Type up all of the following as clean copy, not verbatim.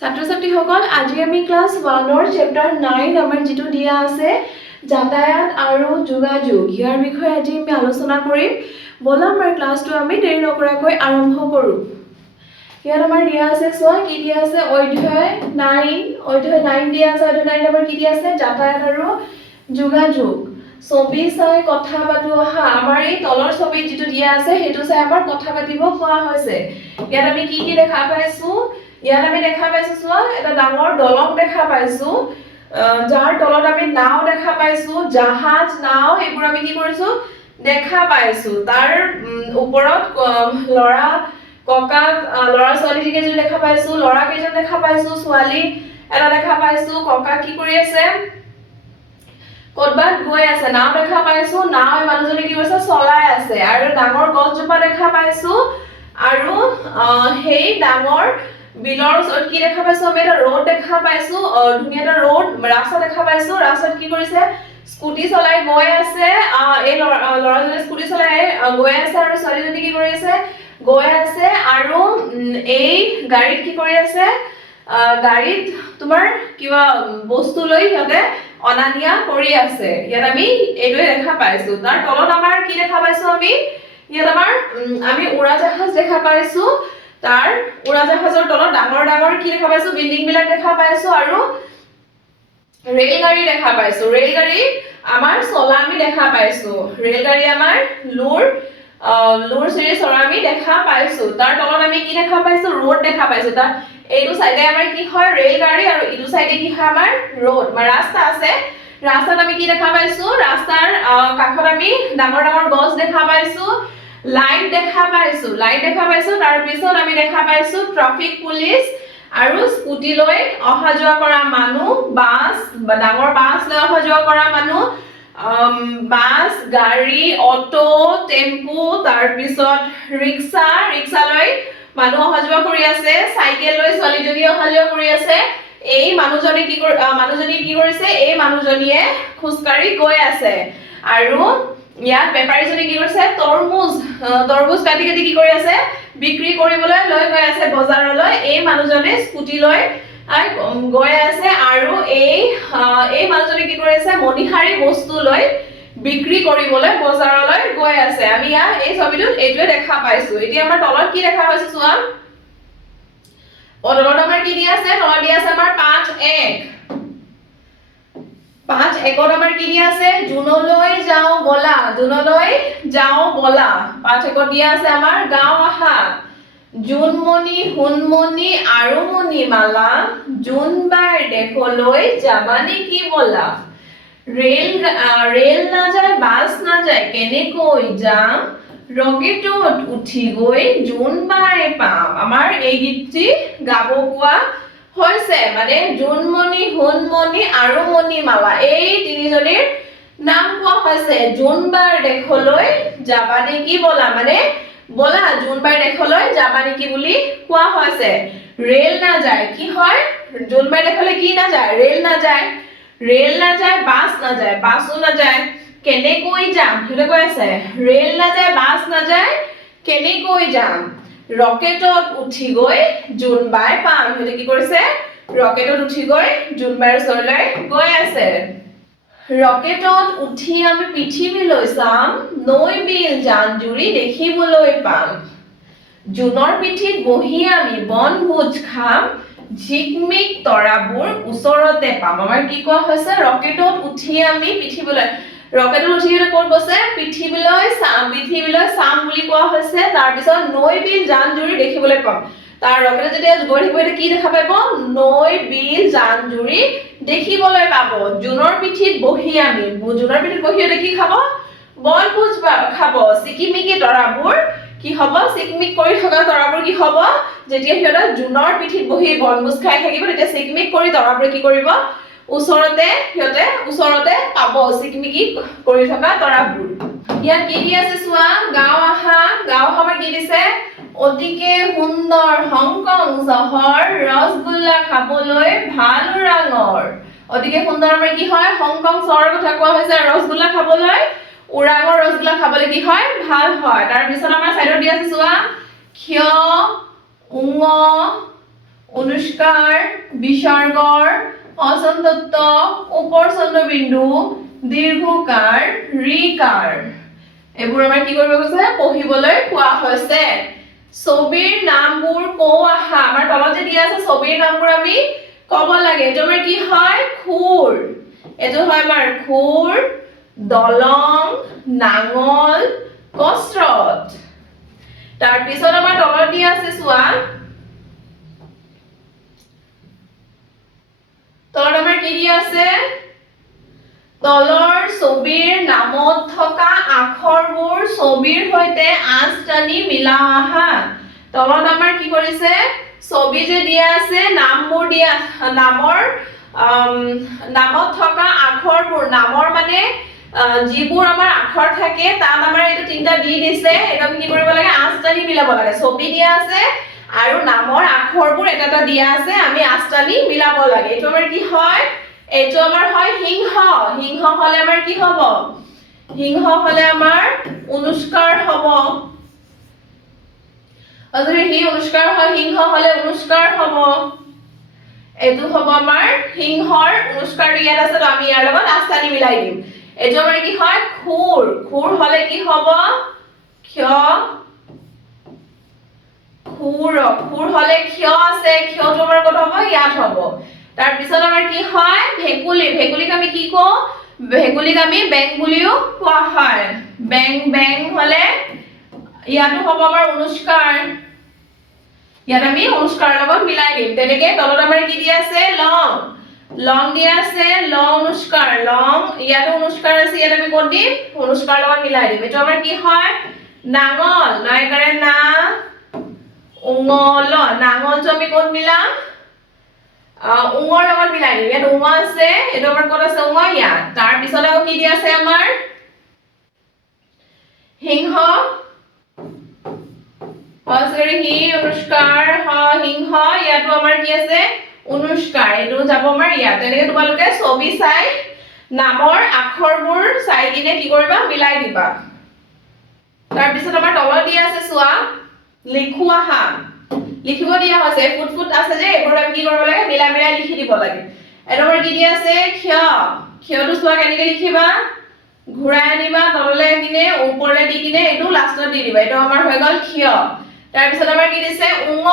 ছাত্ৰ ছাত্ৰীসকল আজি আমি ক্লাছ 1ৰ চেপ্টাৰ 9 আমাৰ যেটো দিয়া আছে যাতায়াত আৰু যোগাযোগ ইয়াৰ বিষয়ে আজি আমি আলোচনা কৰিম বলা আমাৰ ক্লাছটো আমি দেৰি নকৰাকৈ আৰম্ভ কৰোঁ ইয়াত আমাৰ দিয়া আছে সোৱা কি দিয়া আছে অধ্যায় 9 দিয়া আছে অধ্যায় 9 নম্বৰ কি দিয়া আছে যাতায়াত আৰু যোগাযোগ ছবি চাই কথা পাতো হা আমাৰ এই তলৰ ছবি যেটো দিয়া আছে হেতু চাই আমাৰ কথা পাতিব কোৱা হৈছে ইয়াত আমি কি দেখা পাইছো ইয়াত আমি দেখা পাইছো সোৱা এটা ডাঙৰ দলং দেখা পাইছো যাৰ তলত আমি নাও দেখা পাইছো জাহাজ নাও এইবোৰ আমি কি কৰিছো দেখা পাইছো তাৰ ওপৰত লৰা ককা লৰা ছোৱালী কেইজন দেখা পাইছো লৰা কেইজন দেখা পাইছো ছোৱালী এটা দেখা পাইছো ককা কি কৰি আছে কতবাত গৈ আছে নাও দেখা পাইছো নাও এই মানুহজনে কি কৰিছে চলাই আছে আৰু ডাঙৰ গছজোপা দেখা পাইছো আৰু হেই ডাঙৰ বিলৰ ওচৰত কি দেখা পাইছো আমি এটা ৰোড দেখা পাইছো ধুনীয়া এটা ৰোড ৰাস্তা দেখা পাইছো ৰাস্তাত কি কৰিছে স্কুটি চলাই গৈ আছে এই লৰাজনে স্কুটি চলাই গৈ আছে আৰু ছোৱালীজনী কি কৰি আছে গৈ আছে আৰু এই গাড়ীত কি কৰি আছে গাড়ীত তোমাৰ কিবা বস্তু লৈ হিতে অনানিয়া কৰি আছে ইয়াত আমি এইটোৱে দেখা পাইছো তাৰ তলত আমাৰ কি দেখা পাইছো আমি ইয়াত আমাৰ আমি উৰাজাহাজ দেখা পাইছো তাৰ উৰাজাহাজৰ তলত ডাঙৰ ডাঙৰ কি দেখা পাইছো বিল্ডিং বিলাক দেখা পাইছো আৰু ৰেলগাড়ী দেখা পাইছো ৰেলগাড়ী আমাৰ চলা আমি দেখা পাইছো ৰেলগাড়ী আমাৰ লুৰ চিৰি চৰা আমি দেখা পাইছো তাৰ তলত আমি কি দেখা পাইছো ৰোড দেখা পাইছো তাৰ এইটো সাইডে আমাৰ কি হয় ৰেলগাড়ী আৰু ইটো সাইডে কি হয় আমাৰ ৰোড মানে ৰাস্তা আছে ৰাস্তাত আমি কি দেখা পাইছো ৰাস্তাৰ কাষত আমি ডাঙৰ ডাঙৰ গছ দেখা পাইছো লাইট দেখা পাইছো তাৰ পিছত আমি দেখা পাইছো ট্ৰাফিক পুলিচ আৰু স্কুটি লৈ অহা যোৱা কৰা মানুহ বাস ডাঙৰ বাস লৈ অহা যোৱা কৰা মানুহ বাস গাড়ী অটো টেম্পু তাৰ পিছত ৰিক্সা লৈ মানুহ অহা যোৱা কৰি আছে সাইকেল লৈ ছোৱালীজনী অহা যোৱা কৰি আছে এই মানুহজনী কি কৰিছে এই মানুহজনীয়ে খুজকাৰি গৈ আছে আৰু ইয়াত বেপাৰীজনী কি কৰিছে তৰমুজ কাটি কি কৰি আছে বিক্ৰী কৰিবলৈ লৈ গৈ আছে বজাৰলৈ এই মানুহজনে স্কুটি লৈ গৈ আছে আৰু এই মানুহজনে কি কৰি আছে মনিহাৰী বস্তু লৈ বিক্ৰী কৰিবলৈ বজাৰলৈ গৈ আছে আমি এই ছবিটোত এইটোৱে দেখা পাইছো এতিয়া আমাৰ তলত কি দেখা পাইছো চোৱা তলত আমাৰ কি দিয়া আছে তলত দিয়া আছে আমাৰ 5-1ত আমাৰ কি দিয়া আছে জুনলৈ যাও বলা 5-1ত দিয়া আছে আমাৰ গাঁও আহা জুনমণি হুনমণি আৰু মণিমালা জুনবাৰ দেশলৈ যাবা নেকি বলা ৰেল নাযায় বাছ নাযায় কেনেকৈ যাম ৰকেটত উঠি গৈ জুনবাৰে পাম আমাৰ এই গীতটি গাব কোৱা হৈছে মানে জুনমণি হুনমণি আৰু মণিমালা এই তিনিজনীৰ নাম কোৱা হৈছে জুনবাৰ দেশলৈ যাবা নেকি বলা মানে বলা জুনবাৰ দেশলৈ যাবা নেকি বুলি কোৱা হৈছে ৰেল নাযায় কি হয় জুনবাৰ দেশলৈ কি নাযায় ৰেল নাযায় বাছও নাযায় কেনেকৈ যাম হেলে কৈ আছে ৰেল নাযায় বাছ নাযায় কেনেকৈ যাম ৰকেটত উঠি গৈ জুনবাৰ পাম হেলে কি কৰিছে ৰকেটত উঠি গৈ জুনবাৰ ওচৰলৈ গৈ আছে ৰকেটত উঠি আমি পৃথিৱীলৈ চাম নৈ বিল জান-জুৰি দেখিবলৈ পাম জুনৰ পিঠিত বহি আমি বনভোজ খাম ঝিকমিক তৰাবোৰ ওচৰতে পাম আমাৰ কি কোৱা হৈছে ৰকেটত উঠি আমি পৃথিৱীলৈ ৰকেটত উঠি ক'ত গৈছে পৃথিৱীলৈ চাম বুলি কোৱা হৈছে তাৰ পিছত নৈ বিল জান-জুৰি দেখিবলৈ পাম তাৰ ৰকেটত যেতিয়া গৈ থাকিব কি দেখা পাব নৈ বিল জান-জুৰি দেখিবলৈ পাব জুনৰ পিঠিত বহি কি খাব বনভোজ খাব চিকিমিকি তৰাবোৰ কি হ'ব চিকমিক কৰি থকা তৰাবোৰ কি হ'ব যেতিয়া হিয়তা জুনৰ পিঠিত বহি বনভোজ খাই থাকিব তেতিয়া চিকমিক কৰি তৰাবোৰ কি কৰিব ওচৰতে পাব চিকমিকি কৰি থকা তৰাবোৰ ইয়াত কি দি আছে চোৱা গাঁও আহা আমাৰ কি দিছে অতিকে সুন্দৰ হংকং চহৰ ৰসগোল্লা খাবলৈ ভাল উৰাঙৰ অতিকে সুন্দৰ আমাৰ কি হয় হংকং চহৰৰ কথা কোৱা হৈছে ৰসগোল্লা খাবলৈ উৰাঙৰ ৰসগোল্লা খাবলৈ কি হয় ভাল হয় তাৰ পিছত আমাৰ সাইডত দি আছে চোৱা ক্ষয় উঙ অনুষ্কাৰ, বিসৰ্গৰ, হসন তত্ব, ওপৰ চন্দ্ৰবিন্দু, দীৰ্ঘকাৰ, ৰিকাৰ। এইবোৰ আমাৰ কি কৰিব কৈছে পঢ়িবলৈ কোৱা হৈছে। ছবিৰ নামবোৰ কওঁ আহা। আমাৰ তলত যে দিয়া আছে ছবিৰ নামবোৰ আমি ক'ব লাগে। এইটো আমাৰ কি হয় খুৰ। এইটো হয় আমাৰ খুৰ, দলং, নাঙল, কচৰত। তাৰ পিছত আমাৰ তলত দিয়া আছে চোৱা। তলত আমাৰ কি দিয়া আছে তলৰ ছবিৰ নামত থকা আখৰবোৰ ছবিৰ সৈতে আঁচ টানি মিলাও আহা। তলত আমাৰ কি কৰিছে ছবি যে দিয়া আছে নামবোৰ দিয়া নামৰ নামত থকা আখৰবোৰ নামৰ মানে যিবোৰ আমাৰ আখৰ থাকে তাত আমাৰ এইটো তিনটা দি দিছে। এটা আমি কি কৰিব লাগে আঁচ টানি মিলাব লাগে। ছবি দিয়া আছে আৰু নামৰ আখৰবোৰ এটা এটা দিয়া আছে আমি আঁচ টানি মিলাব লাগে। এইটো আমাৰ কি হয় এইটো আমাৰ হয় সিংহ। সিংহ হলে আমাৰ কি হ'ব সিংহ হলে আমাৰ অনুষ্কাৰ হ'ব। যদি হি অনুষ্কাৰ হয় সিংহ হলে অনুষ্কাৰ হ'ব। এইটো হ'ব আমাৰ সিংহৰ অনুষ্কাৰটো ইয়াত আছে তো আমি ইয়াৰ লগত আঁচ টানি মিলাই দিম। এইটো আমাৰ কি হয় খুৰ। খুৰ হলে কি হ'ব ক্ষ খুৰ। খুৰ হলে ক্ষ আছে ক্ষটো আমাৰ ক'ত হ'ব ইয়াত হ'ব। তাৰ পিছত আমাৰ কি হয় ভেকুলী। ভেকুলীক আমি কি কওঁ ভেকুলীক আমি বেং বুলিও কোৱা হয়। বেং বেং হলে ইয়াতো হ'ব আমাৰ অনুষ্কাৰ। ইয়াত আমি অনুষ্কাৰৰ লগত মিলাই দিম। তেনেকে তলত আমাৰ কি দিয়া আছে লং। লং দিয়া আছে ল অনুষ্কাৰ। লং ইয়াতো অনুষ্কাৰ আছে ইয়াত আমি ক'ত দিম অনুষ্কাৰৰ লগত মিলাই দিম। এইটো আমাৰ কি হয় নাঙল। নাইকাৰে না উঙল। নাঙলটো আমি ক'ত মিলাম উঙৰ লগত মিলাই দিম। ইয়াত উঙ আছে এইটো আমাৰ ক'ত আছে উঙ ইয়াত। তাৰ পিছত আকৌ কি দিয়া আছে আমাৰ সিংহ। হি অনুষ্কাৰ হ সিংহ ইয়াতো আমাৰ কি আছে অনুষ্কাৰ। এইটো যাব আমাৰ ইয়াত। তেনেকে তোমালোকে ছবি চাই নামৰ আখৰবোৰ চাই কিনে কি কৰিবা মিলাই দিবা। তাৰ পিছত আমাৰ তলত দিয়া আছে চোৱা লিখো আহা। লিখিব দিয়া হৈছে ফুট ফুট আছে যে এইবোৰ আমি কি কৰিব লাগে মিলাই মিলাই লিখি দিব লাগে। এইটো আমাৰ কি দিয়া আছে ক্ষ। ক্ষটো চোৱা কেনেকে লিখিবা ঘূৰাই আনিবা তললৈ কিনে ওপৰলৈ দি কিনে এইটো লাষ্টত দি দিবা। এইটো আমাৰ হৈ গ'ল ক্ষ। তাৰ পিছত আমাৰ কি দিছে উঙ।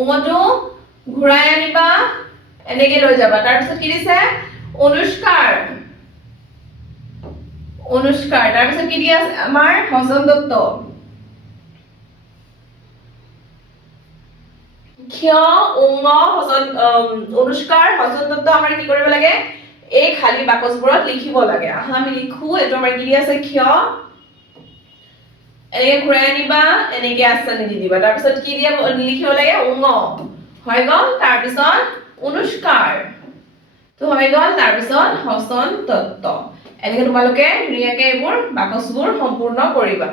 উঙটো ঘূৰাই আনিবা এনেকে লৈ যাবা। তাৰ পিছত কি দিছে অনুষ্কাৰ। অনুষ্কাৰ। তাৰ পিছত কি দিয়া আছে আমাৰ হসন তত্ব। ক্ষ উঙ হসন অনুষ্কাৰ হসন তত্ব আমাৰ কি কৰিব লাগে এই খালি বাকচবোৰত লিখিব লাগে। আহা আমি লিখো। এইটো আমাৰ কি দিয়া আছে ক্ষ এনেকে ঘূৰাই আনিবা এনেকে আঁচ টানি দি দিবা। তাৰ পিছত কি দিয়া লিখিব লাগে উঙ হৈ গ'ল। তাৰ পিছত অনুষ্কাৰ তো হৈ গ'ল। তাৰ পিছত হসন তত্ব। এনেকে তোমালোকে ধুনীয়াকে এইবোৰ বাকচবোৰ সম্পূৰ্ণ কৰিবা।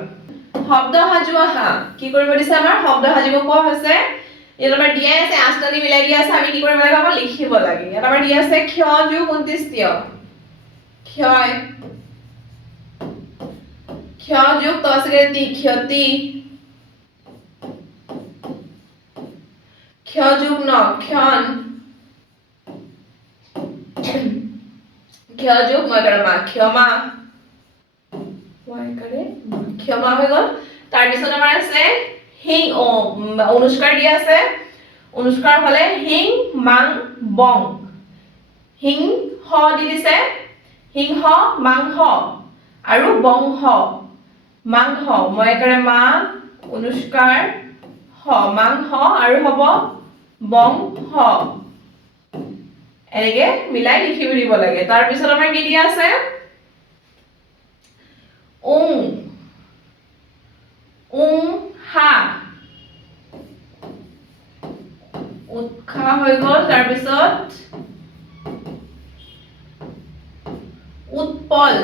শব্দ সাজু আহা। কি কৰিব দিছে আমাৰ শব্দ সাজিব কোৱা হৈছে। ইয়াত আমাৰ দিয়া আছে আঁচ টানি মিলাই দিয়া আছে আমি কি কৰিব লাগে আকৌ লিখিব লাগে। ইয়াত আমাৰ দিয়া আছে ক্ষ যোগ অন্ত্যেষ্টিয়। ক্ষয় ক্ষ যোগ তস্কৃতি ক্ষতি। ক্ষ যোগ ন ক্ষণ। ক্ষ যোগ মা ক্ষমা। ক্ষমা হৈ গ'ল। তাৰ পিছত আমাৰ আছে হিং অনুষ্কাৰ দিয়া আছে। অনুষ্কাৰ হলে হিং মাং বং। হিং হ দি দিছে সিংহ মাংস আৰু বংশ মাংস। ময়কাৰে মা অনুষ্কাৰ হ মাংস আৰু হ'ব বংশ। এনেকে মিলাই লিখি দিব লাগে। তাৰ পিছত আমাৰ কি দিয়া আছে উং। উং হা উৎসাহ হৈ গ'ল। তাৰ পিছত উৎপল।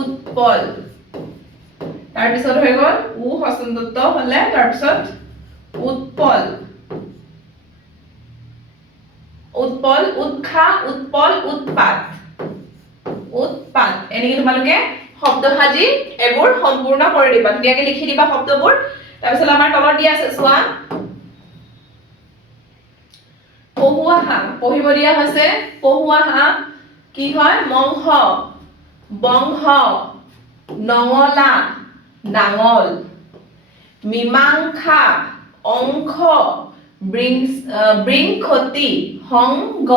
উৎপল। তাৰ পিছত হৈ গ'ল উ হসন তত্ব হলে তাৰ পিছত উৎপল। উৎপল উৎসাহ উৎপল উৎপাত। উৎপাত। এনেকে তোমালোকে শব্দ সাজি এইবোৰ সম্পূৰ্ণ কৰি দিবা। ধুনীয়াকে লিখি দিবা শব্দবোৰ। তাৰ পিছত আমাৰ তলত দিয়া আছে চোৱা পহুৱা হাঁহ পঢ়িব দিয়া হৈছে পহুৱা হাঁহ কি হয় মংহ বংহ নঙলা নাঙল মীমাংসা অংশ বৃংখতি সংগ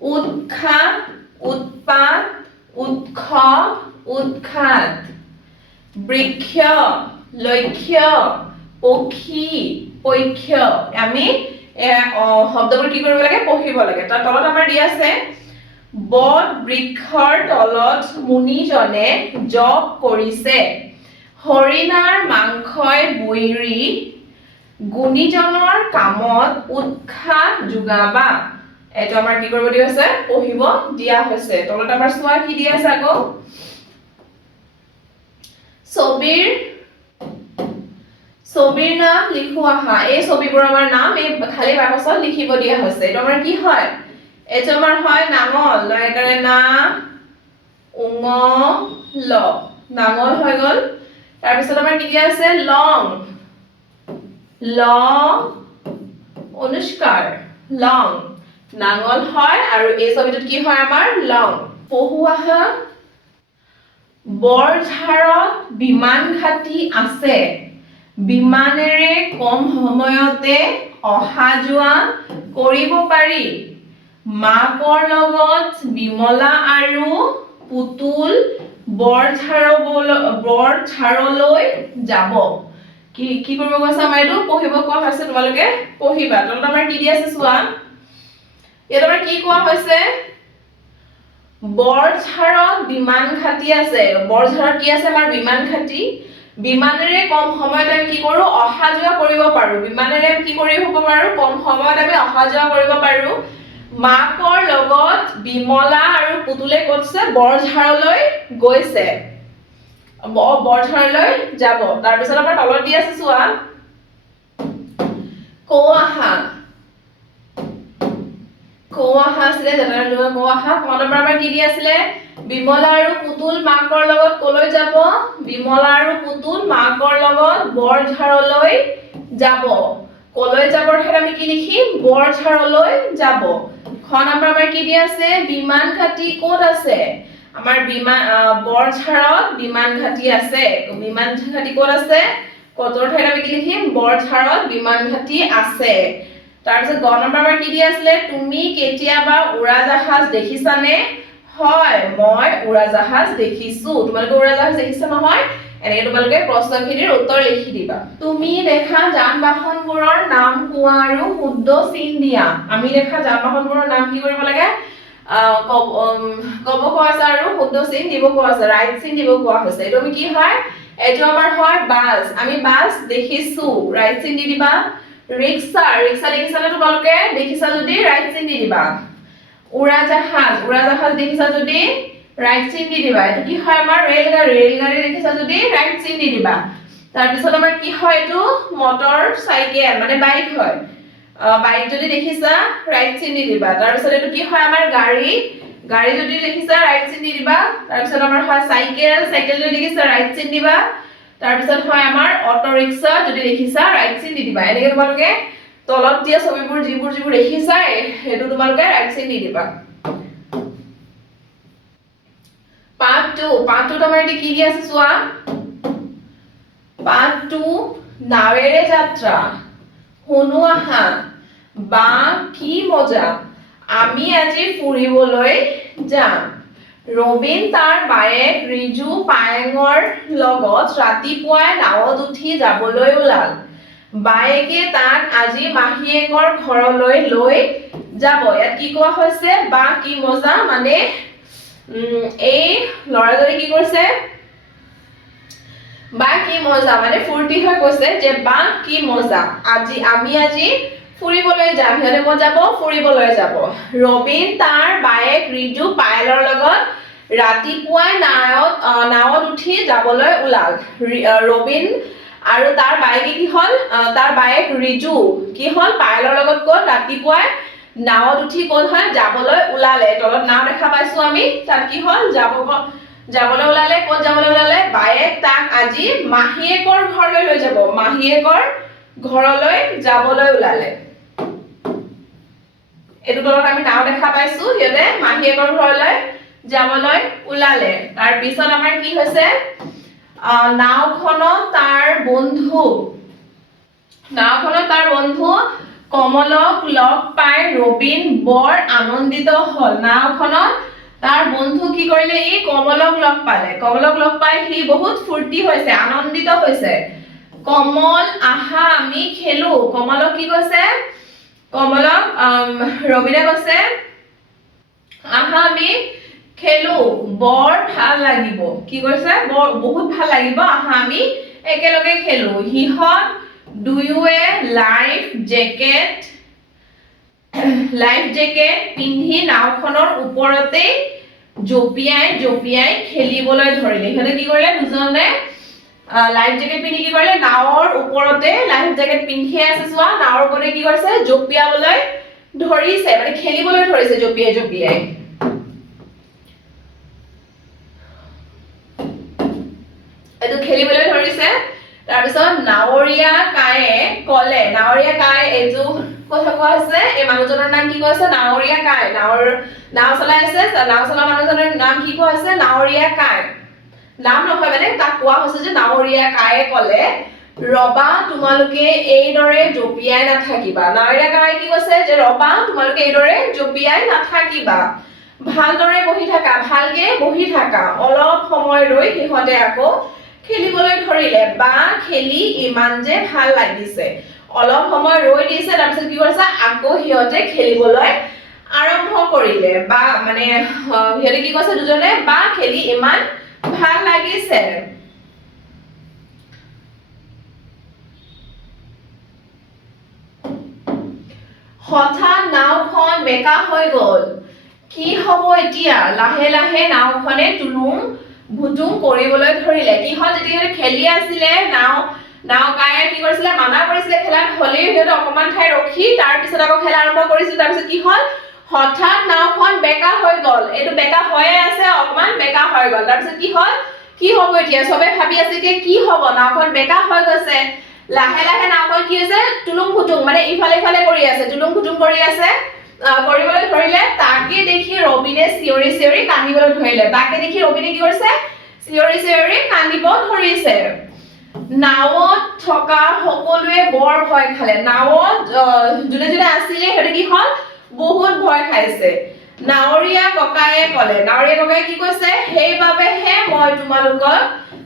উৎখাত উৎপাত উৎস উৎখাত বৃক্ষ লক্ষ্য পক্ষী পক্ষ আমি শব্দবোৰ কি কৰিব লাগে পঢ়িব লাগে তাৰ তলত আমাৰ দিয়া আছে বট বৃক্ষৰ তলত মুনিজনে জপ কৰিছে হৰিণাৰ মাংসই বৈৰী গুণীজনৰ কামত উৎসাহ যোগাবা এইটো আমাৰ কি কৰিব দিয়া হৈছে পঢ়িব দিয়া হৈছে তলত আমাৰ চোৱা কি দিয়া আছে আকৌ ছবিৰ নাম লিখো আহা এই ছবিবোৰ আমাৰ নাম এই খালি বাকচত লিখিব দিয়া হৈছে এইটো আমাৰ কি হয় এইটো আমাৰ হয় নাঙল লয়কাৰে না উঙ ল নাঙল হৈ গল তাৰ পিছত আমাৰ কি দিয়া আছে লং ল অনুষ্কাৰ লং নাঙল হয় আৰু এই ছবিটোত কি হয় আমাৰ লং পহুৱা হাঁহ বৰঝাৰত বিমান ঘাটি আছে বিমানেৰে কম সময়তে অহা যোৱা কৰিব পাৰি মাকৰ লগত বিমলা আৰু পুতুল বৰঝাৰলৈ যাব কি কি কৰিব কৈছে আমাৰ এইটো পঢ়িব কোৱা হৈছে তোমালোকে পঢ়িবা তলত আমাৰ কি দি আছে চোৱা ইয়াত আমাৰ কি কোৱা হৈছে বৰঝাৰত বিমান ঘাটি আছে বৰঝাৰত কি আছে আমাৰ বিমান ঘাটি বিমানেৰে কম সময়ত আমি কি কৰো অহা যোৱা কৰিব পাৰো বিমানেৰে কি কৰি হ'ব পাৰো কম সময়ত আমি অহা যোৱা কৰিব পাৰো মাকৰ লগত বিমলা আৰু পুতুলে কৈছে বৰঝাৰলৈ গৈছে বৰঝাৰলৈ যাব তাৰ পিছত আমাৰ তলত দি আছে চোৱা কৌআহা আছিলে জানাৰ কৌআহা কোনৰ আমাৰ কি দি আছিলে বিমলা আৰু পুতুল মাকৰ লগত কলৈ যাব বিমলা আৰু পুতুল মাকৰ লগত বৰঝাৰলৈ যাব কলৈ যাবৰ ঠাইত আমি কি লিখিম বৰঝাৰলৈ যাব খন আমাৰ কি দি আছে বিমান ঘাটি ক'ত আছে আমাৰ বৰঝাৰত বিমান ঘাটি আছে বিমান ঘাটি ক'ত আছে কতৰ ঠাইত আমি কি লিখিম বৰঝাৰত বিমান ঘাটি আছে তাৰ পিছত গ নম্বৰ আমাৰ কি দি আছিলে তুমি কেতিয়াবা উৰাজাহাজ দেখিছানে হয় মই উৰাজাহাজ দেখিছো তোমালোকে উৰাজাহাজ দেখিছা নহয় এনেকৈ তোমালোকে প্ৰশ্নখিনিৰ উত্তৰ লিখি দিবা তুমি দেখা যান-বাহনবোৰৰ নাম কোৱা আৰু শুদ্ধ চিন দিয়া আমি দেখা যান-বাহনবোৰৰ নাম কি কৰিব লাগে কব কোৱা আছে আৰু শুদ্ধ চিন দিব কোৱা আছে ৰাইট চিন দিব কোৱা হৈছে এইটো কি হয় এইটো আমাৰ হয় বাস আমি বাস দেখিছো ৰাইট চিন দি দিবা ৰিক্সা দেখিছানে তোমালোকে দেখিছা যদি ৰাইট চিন দি দিবা উৰাজাহাজ দেখিছা যদি ৰাইট চিন দি দিবা এটো কি হয় আমাৰ ৰেলগাড়ী দেখিছা যদি ৰাইট চিন দি দিবা তাৰ পিছত আমাৰ কি হয় এটো মটৰ চাইকেল মানে বাইক হয় বাইক যদি দেখিছা ৰাইট চিন দি দিবা তাৰ পিছত এটো কি হয় আমাৰ গাড়ী যদি দেখিছা ৰাইট চিন দি দিবা তাৰ পিছত আমাৰ হয় চাইকেল যদি দেখিছা ৰাইট চিন দিবা তাৰ পিছত হয় আমাৰ অটো ৰিক্সা যদি দেখিছা ৰাইট চিন দি দিবা এনেকৈ তোমালোকে তলত দিয়া ছবিবোৰ যিবোৰ দেখিছা হেতু তোমালোকে ৰাইট চিন দি দিবা পাৰ্ট 2 আমাৰ কি দি আছে চোৱা পাৰ্ট 2 নাৱেৰে যাত্ৰা শুনো আহা বা কি মজা আমি আজি ফুৰিবলৈ যাম ৰবিন তাৰ বায়েক ৰিজু পায়েঙৰ লগত ৰাতিপুৱাই নাৱত উঠি যাবলৈ ওলাল বায়েকে তাক আজি মাহীয়েকৰ ঘৰলৈ লৈ যাব ইয়াত কি কোৱা হৈছে বা কি মজা মানে এই লৰাজনে কি কৰিছে বা কি মজা মানে ফূৰ্তি হৈ কৈছে যে বা কি মজা আমি আজি ফুৰিবলৈ যাম সিহঁতে ক'ত যাব ফুৰিবলৈ যাব ৰবিন তাৰ বায়েক ৰিজু পায়েলৰ লগত ৰাতিপুৱাই নাৱত উঠি যাবলৈ ওলাল ৰবিন আৰু তাৰ বায়েকে কি হল তাৰ বায়েক ৰিজু কি হল পায়েলৰ লগত ক'ত ৰাতিপুৱাই নাৱত উঠি ক'ত হয় যাবলৈ ওলালে তলত নাও দেখা পাইছো আমি তাত কি হল যাবলৈ ওলালে ক'ত যাবলৈ ওলালে বায়েক তাক আজি মাহীয়েকৰ ঘৰলৈ লৈ যাব, মাহীয়েকৰ ঘৰলৈ যাবলৈ ওলালে। এইটো তলত আমি নাও দেখা পাইছো সিহঁতে মাহীয়েকৰ ঘৰলৈ যাবলৈ ওলালে তাৰ পিছত আমাৰ কি হৈছে নাওখনত তাৰ বন্ধু কমলক লগ পাই ৰবিন বৰ আনন্দিত হল নাওখনত তাৰ বন্ধু কি কৰিলে ই কমলক লগ পাই সি বহুত ফূৰ্তি হৈছে আনন্দিত হৈছে কমল আহা আমি খেলো কমলক কি কৈছে কমলক ৰবিনে কৈছে আহা আমি খেলো বৰ ভাল লাগিব কি কৈছে বহুত ভাল লাগিব আহা আমি একেলগে খেলো হিহত দুয়োৱে লাইফ জেকেট পিন্ধি নাওখনৰ ওপৰতে জঁপিয়াই খেলিবলৈ ধৰিলে সিহঁতে কি কৰিলে দুজনে লাইফ জেকেট পিন্ধি কি কৰিলে নাওৰ ওপৰতে লাইফ জেকেট পিন্ধি আছে চোৱা নাওৰ ওপৰতে কি কৰিছে জঁপিয়াবলৈ ধৰিছে মানে খেলিবলৈ ধৰিছে জঁপিয়াই এইটো খেলিবলৈ ধৰিছে তাৰপিছত নাৱৰীয়া কায়ে এইটো কথা কোৱা হৈছে এই মানুহজনৰ নাম কি কৈছে নাৱৰীয়া কাই নাও চলাই আছে নাও চলা মানুহজনৰ নাম কি কোৱা হৈছে নাৱৰীয়া কাই নাম নহয় মানে তাক কোৱা হৈছে যে নাৱৰীয়া কায়ে ক'লে ৰবা তোমালোকে এইদৰে জঁপিয়াই নাথাকিবা নাৱৰীয়া কায়ে কি কৈছে যে ৰবা তোমালোকে এইদৰে জঁপিয়াই নাথাকিবা ভালদৰে ভালকে বহি থাকা অলপ সময় ৰৈ সিহঁতে আকৌ খেলিবলৈ ধৰিলে বা খেলি ইমান যে ভাল লাগিছে অলপ সময় ৰৈ দিছে তাৰপিছত কি কৰিছে আকৌ সিহঁতে খেলিবলৈ আৰম্ভ কৰিলে বা মানে সিহঁতে কি কৈছে দুজনে বা খেলি ইমান ভাল লাগিছে হঠাৎ নাওখন বেকা হৈ গ'ল কি হ'ব এতিয়া লাহে লাহে নাওখনে তুলুং ভুতুং কৰিবলৈ ধৰিলে কি হ'ল যেতিয়া খেলি আছিলে নাও কায়ে কি কৰিছিলে মানা কৰিছিলে খেলাত হ'লেও সিহঁতে অকমান ঠাই ৰখি তাৰ পিছত আকৌ খেলা আৰম্ভ কৰিছিল তাৰ পিছত কি হ'ল হঠাৎ নাওখন বেকা হৈ গ'ল এইটো বেকা হৈয়ে আছে অকমান বেকা হৈ গ'ল তাৰ পিছত কি হ'ব এতিয়া সবে ভাবি আছে যে কি হ'ব নাওখন বেকা হৈ গৈছে লাহে লাহে নাওখন কি হৈছে তুলুং ভুতুং মানে ইফালে কৰি আছে তুলুং ভুতুং কৰি আছে কৰিবলৈ ধৰিলে তাকে দেখি ৰবিনে চিঞৰি কান্দিবলৈ ধৰিলে তাকে দেখি ৰবিনে কি কৰিছে চিঞৰি কান্দিব ধৰিছে নাওত থকা সকলোৱে বৰ ভয় খালে নাওত যোনে আছিলে হেতে কি হ'ল বহুত ভয় খাইছে নাৱৰীয়া ককায়ে কি কৈছে সেইবাবেহে মই তোমালোকক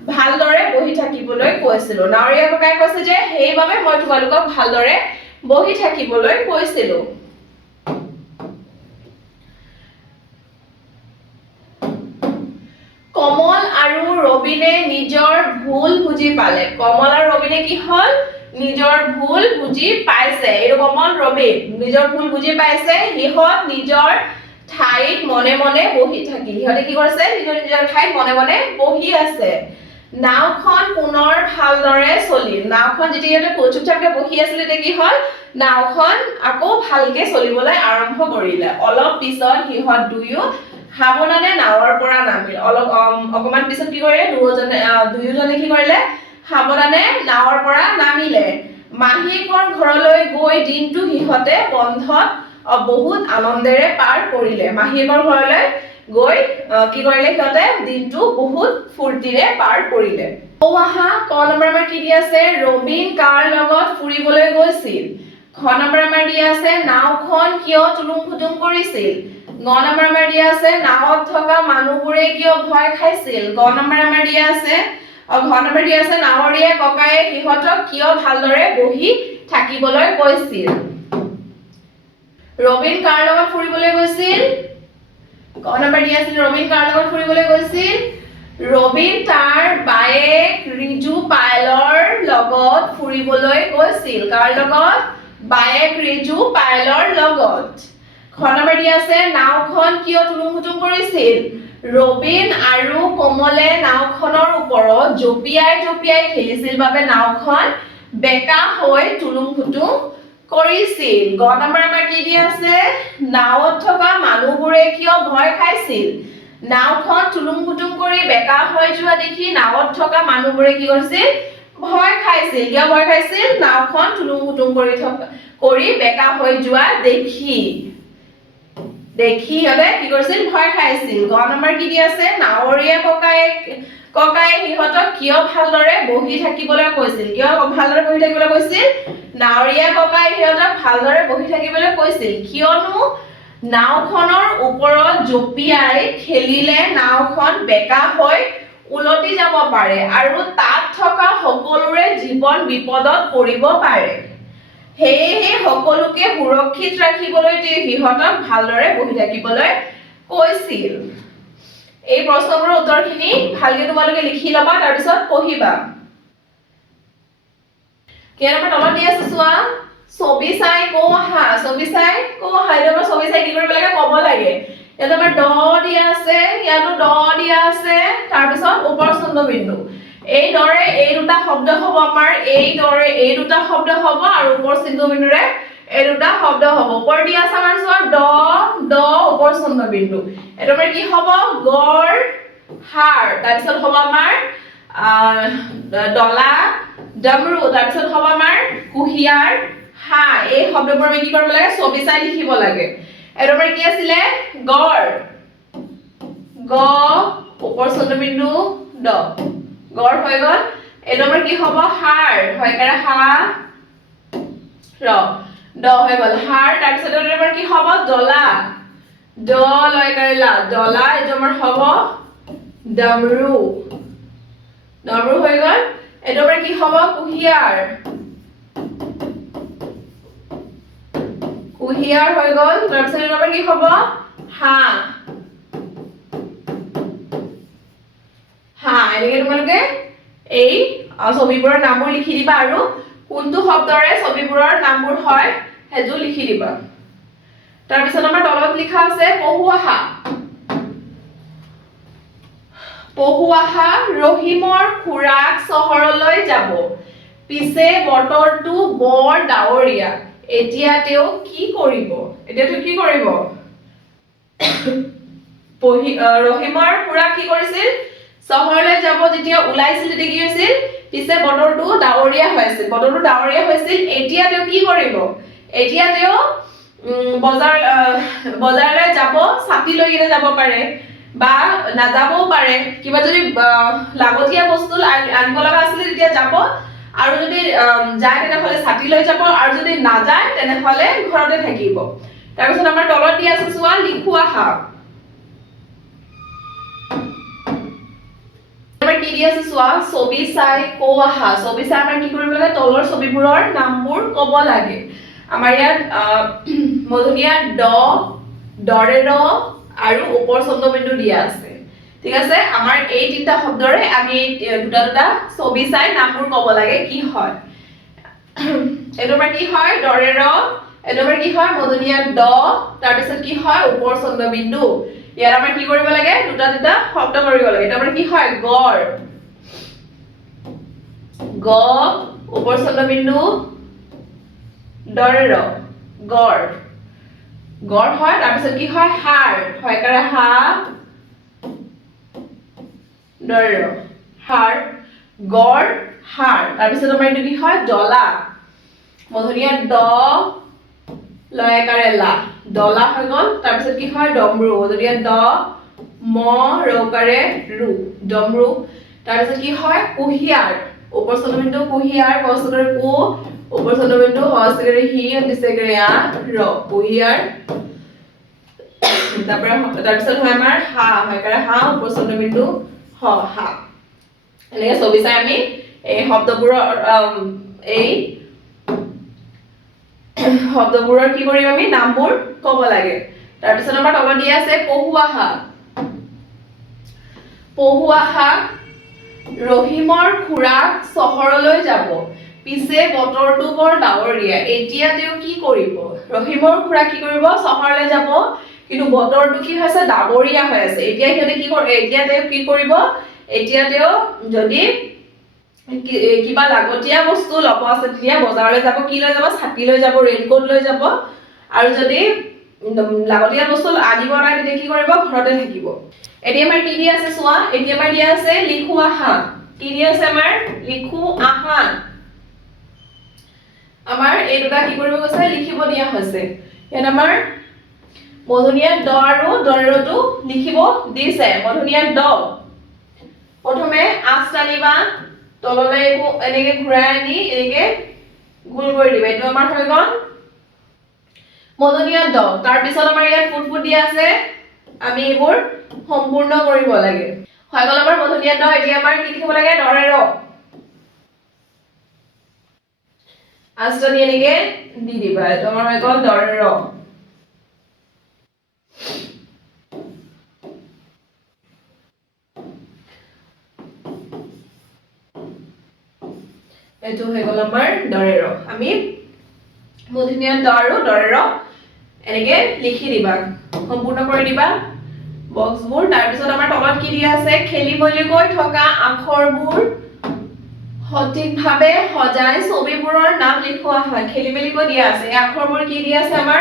ভালদৰে বহি থাকিবলৈ কৈছিলো নাৱৰীয়া ককায়ে কৈছে যে সেইবাবে মই তোমালোকক ভালদৰে বহি থাকিবলৈ কৈছিলো কমল আৰু ৰবিনে নিজৰ ভুল বুজি পালে কমল আৰু ৰবিনে কি হ'ল নিজৰ ভুল বুজি পাইছে এইটো কমল ৰবিন নিজৰ ভুল বুজি পাইছে সিহঁত নিজৰ ঠাইত মনে বহি থাকিল সিহঁতে কি কৰিছে নিজৰ ঠাইত মনে বহি আছে নাওখন পুনৰ ভালদৰে চলিল নাওখন যেতিয়া চুপচাপকে বহি আছিল তেতিয়া কি হ'ল নাওখন আকৌ ভালকে চলিবলৈ আৰম্ভ কৰিলে অলপ পিছত সিহঁত সাৱধানে নাৱৰ পৰা নামিল অকমান পিছত কি কৰিলে দুয়োজনে কি কৰিলে সাৱধানে নাৱৰ পৰা নামিলে মাহীয়েকৰ ঘৰলৈ গৈ দিনটো সিহঁতে বন্ধত বহুত আনন্দেৰে পাৰ কৰিলে মাহীয়েকৰ ঘৰলৈ গৈ কি কৰিলে সিহঁতে দিনটো বহুত ফূৰ্তিৰে পাৰ কৰিলে আহা ক নম্বৰ আমাৰ কি দি আছে ৰবিন কাৰ লগত ফুৰিবলৈ গৈছিল খ নম্বৰ আমাৰ দি আছে নাওখন কিয় তুলুং ভুতুং কৰিছিল ন নম্বৰ আমাৰ দি আছে নাওত থকা মানুহবোৰে কিয় ভয় খাইছিল গ নম্বৰ আমাৰ দি আছে ঘ নম্বৰ দি আছে নাৱৰীয়া ককায়ে সিহঁতক কিয় ভালদৰে বহি থাকিবলৈ কৈছিল ৰবিন কাৰ লগত ফুৰিবলৈ গৈছিল ক নম্বৰ দি আছে ৰবিন কাৰ লগত ফুৰিবলৈ গৈছিল ৰবিন তাৰ বায়েক ৰিজু পায়েলৰ লগত ফুৰিবলৈ গৈছিল কাৰ লগত বায়েক ৰিজু পায়েলৰ লগত খ নম্বৰ দি আছে নাওখন কিয় তুলুং ভুতুং কৰিছিল ৰবিন আৰু কমলে নাওখনৰ ওপৰত জঁপিয়াই খেলিছিল বাবে নাওখন বেকা হৈ তুলুং ভুতুং কৰিছিল গ নম্বৰ আমাৰ কি দি আছে নাওত থকা মানুহবোৰে কিয় ভয় খাইছিল নাওখন তুলুং ভুতুং কৰি বেকা হৈ যোৱা দেখি নাওত থকা মানুহবোৰে কি কৰিছিল ভয় খাইছিল কিয় ভয় খাইছিল নাওখন তুলুং ভুতুং কৰি বেকা হৈ যোৱা দেখি দেখি সিহঁতে কি কৰিছিল ভয় খাইছিল গ নম্বৰ কি দি আছে নাৱৰীয়া ককাই সিহঁতক কিয় ভালদৰে বহি থাকিবলৈ কৈছিল কিয় ভালদৰে বহি থাকিবলৈ কৈছিল নাৱৰীয়া ককাই সিহঁতক ভালদৰে বহি থাকিবলৈ কৈছিল কিয়নো নাওখনৰ ওপৰত জঁপিয়াই খেলিলে নাওখন বেকা হৈ উলটি যাব পাৰে আৰু তাত থকা সকলোৰে জীৱন বিপদত পৰিব পাৰে সেয়েহে সকলোকে সুৰক্ষিত ৰাখিবলৈ সিহঁতক ভালদৰে বহি থাকিবলৈ কৈছিল এই প্ৰশ্নবোৰৰ উত্তৰখিনি ভালকৈ তোমালোকে লিখি ল'বা তাৰ পিছত পঢ়িবা কেনেকৈ তলত দি আছে চোৱা ছবি চাই কো আহা এটো ছবি চাই কি কৰিব লাগে ক'ব লাগে ইয়াত আমাৰ ড দিয়া আছে ইয়াতো ড দিয়া আছে তাৰ পিছত ওপৰ চন্দ্ৰবিন্দু এই দৰে এই দুটা শব্দ হ'ব আমাৰ এই দৰে এই দুটা শব্দ হ'ব আৰু ওপৰ চন্দ্ৰবিন্দুৰে এই দুটা শব্দ হ'ব ওপৰ দিয়া আছে আমাৰ চোৱা ড ওপৰ চন্দ্ৰবিন্দু এটো আমাৰ কি হ'ব গড় হাড় তাৰ পিছত হ'ব আমাৰ ডলা ডমৰু তাৰ পিছত হ'ব আমাৰ কুহিয়াৰ হা এই শব্দবোৰ আমি কি কৰিব লাগে ছবি চাই লিখিব লাগে এটো আমাৰ কি আছিল গড় গ ওপৰ চন্দ্ৰবিন্দু ড গড় হৈ গল এটো আমাৰ কি হ'ব হাড় হয় কাৰে হা ৰ ড হৈ গল হাড় তাৰ পিছত এটো আমাৰ কি হ'ব ডলা ড লয় কাৰে লা ডলা এটো আমাৰ হ'ব ডমৰু হৈ গল এটো আমাৰ কি হ'ব কুহিয়াৰ হৈ গল তাৰ পিছত এটো আমাৰ কি হ'ব হা এনেকৈ তোমালোকে এই ছবিবোৰৰ নামবোৰ লিখি দিবা আৰু কোনটো শব্দৰে ছবিবোৰৰ নামবোৰ হয় হেজু লিখি দিবা তাৰ পিছত আমাৰ তলত লিখা আছে পহুৱাহা ৰহিমৰ খুৰাক চহৰলৈ যাব পিছে বতৰটো বৰ ডাৱৰীয়া এতিয়া তেওঁ কি কৰিব ৰহিমৰ খুৰাক কি কৰিছিল চহৰলৈ যাব যেতিয়া ওলাইছিল তেতিয়া কি হৈছিল পিছে বতৰটো ডাৱৰীয়া হৈছিল এতিয়া তেওঁ কি কৰিব এতিয়া তেওঁ বজাৰলৈ যাব ছাতি লৈ কিনে যাব পাৰে বা নাযাবও পাৰে কিবা যদি লাগতীয়া বস্তু আনিব লগা আছিল তেতিয়া যাব আৰু যদি যায় তেনেহলে ছাতি লৈ যাব আৰু যদি নাযায় তেনেহলে ঘৰতে থাকিব তাৰ পিছত আমাৰ তলত দি আছে চোৱা লিখুৱা হা আমাৰ কি দি আছে চোৱা ছবি চাই কো আহা ছবি চাই আমাৰ কি কৰিব লাগে তলৰ ছবিবোৰৰ নামবোৰ ক'ব লাগে আমাৰ ইয়াত মধুনিয়া ড ডৰে ৰ আৰু ওপৰ চন্দ্ৰবিন্দু দিয়া আছে ঠিক আছে আমাৰ এই তিনটা শব্দৰে আমি দুটা ছবি চাই নামবোৰ ক'ব লাগে কি হয় এটো আমাৰ কি হয় ডৰে ৰ এটো আমাৰ কি হয় মধুনিয়া ড তাৰ পিছত কি হয় ওপৰ চন্দ্ৰবিন্দু ইয়াৰ আমাৰ কি কৰিব লাগে দুটা শব্দ কৰিব লাগে এটা আমাৰ কি হয় গড় গ ওপৰ চন্দ্ৰবিন্দু ডৰে ৰ গড় হয় তাৰ পিছত কি হয় হাড় হয় কাৰে হা ডৰে ৰ হাড় গড় হাড় তাৰ পিছত আমাৰ এইটো কি হয় ডলা মধুনিয়া ড লয় কাৰে লা ডলা হৈ গল তাৰ পিছত কি হয় ডমৰু মধুনিয়া ড ম ৰকাৰে ৰু ডমৰু তাৰ পিছত কি হয় কুহিয়াৰ ওপৰ চন্দ্ৰবিন্দু কুহিয়াৰ কষ্টৰে কো ওপৰ চন্দ্ৰবিন্দু হস্তৰে হি দিছেগৰে আ ৰ কুহিয়াৰ তাৰ পিছত হয় আমাৰ হা হয় কাৰে হা ওপৰ চন্দ্ৰবিন্দু হ হা এনেকৈ ছবি চাই আমি এই শব্দবোৰৰ কি কৰিম আমি নামবোৰ ক'ব লাগে তাৰ পিছত আমাৰ তলত দিয়া আছে পহুৱাহা ৰহিমৰ খুৰাক চহৰলৈ যাব পিছে বতৰটো বৰ ডাৱৰীয়া এতিয়া তেওঁ কি কৰিব ৰহিমৰ খুৰাক কি কৰিব চহৰলৈ যাব কিন্তু বতৰটো কি হৈছে ডাৱৰীয়া হৈ আছে এতিয়া সিহঁতে কি কৰে এতিয়া তেওঁ কি কৰিব এতিয়া তেওঁ যদি কিবা লাগতীয়া বস্তু ল'ব আছে তেতিয়া বজাৰলৈ যাব কি লৈ যাব ছাতি লৈ যাব ৰেইনকোট লৈ যাব আৰু যদি লাগতীয়া বস্তু আনিব নাই তেতিয়া কি কৰিব ঘৰতে থাকিব এতিয়া আমাৰ কি দি আছে চোৱা এতিয়া আমাৰ দিয়া আছে লিখু আহা কি দি আছে আমাৰ লিখু আহা আমাৰ এই দুটা কি কৰিব গৈছে লিখিব দিয়া হৈছে ইয়াত আমাৰ মধুনিয়াত দ আৰু দৰেৰটো লিখিব দিছে মধুনিয়াত দ প্ৰথমে আঁচ টানিবা তললৈ এনেকে ঘূৰাই আনি এনেকে গোল কৰি দিবা এইটো আমাৰ হৈ গ'ল মধুনিয়াত দ তাৰ পিছত আমাৰ ইয়াত ফুট দিয়া আছে আমি এইবোৰ সম্পূৰ্ণ কৰিব লাগে হৈ গ'ল আমাৰ মধুনিয়াত দ এতিয়া আমাৰ কি লিখিব লাগে দৰেৰ আঁচ টানি এনেকে দি দিবা এইটো আমাৰ হৈ গ'ল দৰেৰ এইটো হৈ গ'ল আমাৰ দৰেৰ আমি মধুনিয়াত দ আৰু দৰেৰ এনেকে লিখি দিবা সম্পূৰ্ণ কৰি দিবা বক্সবোৰ তাৰ পিছত আমাৰ তলত কি দিয়া আছে খেলিবলৈকৈ থকা আখৰবোৰ সঠিকভাৱে সজাই ছবিবোৰৰ নাম লিখোৱা হয় খেলিমেলিকৈ দিয়া আছে এই আখৰবোৰ কি দিয়া আছে আমাৰ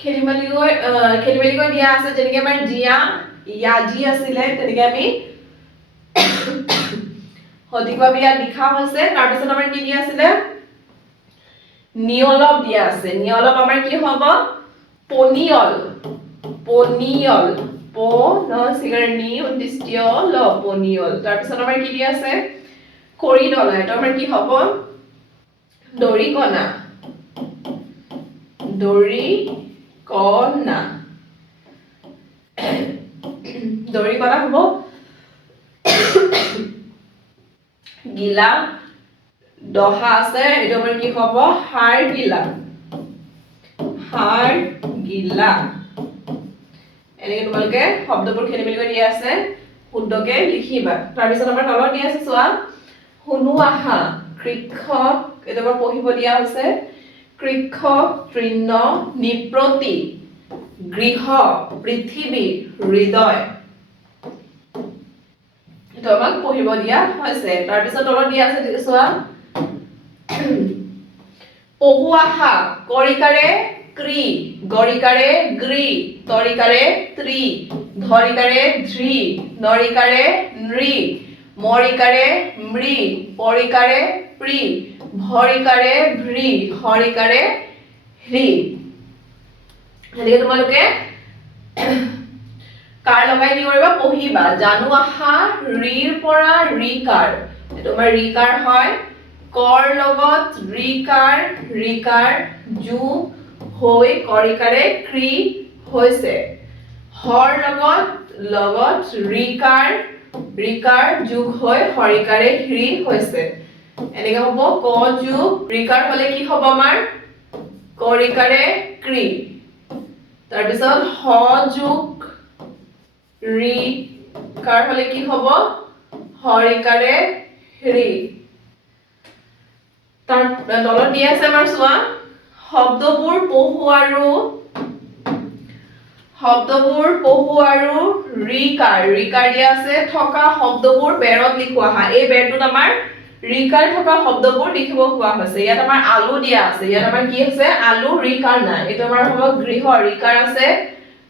খেলিমেলিকৈ দিয়া আছে যেনেকৈ আমাৰ জিয়া ইয়াজি আছিলে তেনেকৈ আমি সঠিকভাৱে ইয়াত লিখা হৈছে তাৰ পিছত আমাৰ কি দিয়া আছিলে নিয়লপ দিয়া আছে নিয়লপ আমাৰ কি হ'ব পনিয়ল পনিয়ল প ন সিগাৰ নি উদ্দেশ্য ল পনিয়ল তাৰ পিছত আমাৰ কি দিয়া আছে কৰিডলা এটা আমাৰ কি হ'ব দৰিকণা দৰিকণা দৰিকণা হ'ব গিলা দহা আছে এইটো আমাৰ কি হ'ব হাড় গিলা এনেকে তোমালোকে শব্দবোৰ খেলি মেলি কৰি দিয়া আছে শুদ্ধকে লিখিবা তাৰ পিছত আমাৰ তলত দিয়া আছে চোৱা শুনো আহা কৃষক এইটো আমাৰ পঢ়িব দিয়া হৈছে কৃষক তৃণ নিপ্ৰতি গৃহ পৃথিৱী হৃদয় এইটো আমাক পঢ়িব দিয়া হৈছে তাৰ পিছত তলত দিয়া আছে চোৱা পহু আহা কৰিকাৰে ক্ৰি গৰিকাৰে গ্ৰি তৰিকাৰে ত্ৰি ধৰিকাৰে ধ্ৰি নৰিকাৰে নৃ মৰিকাৰে মৃ পৰিকাৰে প্ৰি ভৰিকাৰে ভ্ৰি হৰিকাৰে হ্ৰি এনেকে তোমালোকে কাৰ লগাই কি কৰিবা পঢ়িবা জানু আহা ৰিৰ পৰা ৰিকাৰ এইটো আমাৰ ৰিকাৰ হয় কৰ লগত ৰিকাৰ যু হৈ কৰিকাৰে ক্ৰি হৈছে হৰ লগত ৰিকাৰ যোগ হৈ হৰিকাৰে হ্ৰি হৈছে এনেকে হ'ব ক যোগ ৰিকাৰ হলে কি হ'ব আমাৰ কৰিকাৰে ক্ৰি তাৰ পিছত হ যোগ ৰিকাৰ হলে কি হ'ব হৰিকাৰে হ্ৰি তাৰ তলত দিয়া আছে আমাৰ চোৱা শব্দবোৰ পহু আৰু ৰিকাৰ দিয়া আছে থকা শব্দবোৰ বেৰত লিখোৱা হয় এই বেৰটোত আমাৰ ৰিকাৰ থকা শব্দবোৰ লিখিব কোৱা হৈছে ইয়াত আমাৰ আলু দিয়া আছে ইয়াত আমাৰ কি আছে আলু ৰিকাৰ নাই এইটো আমাৰ হ'ব গৃহ ৰিকাৰ আছে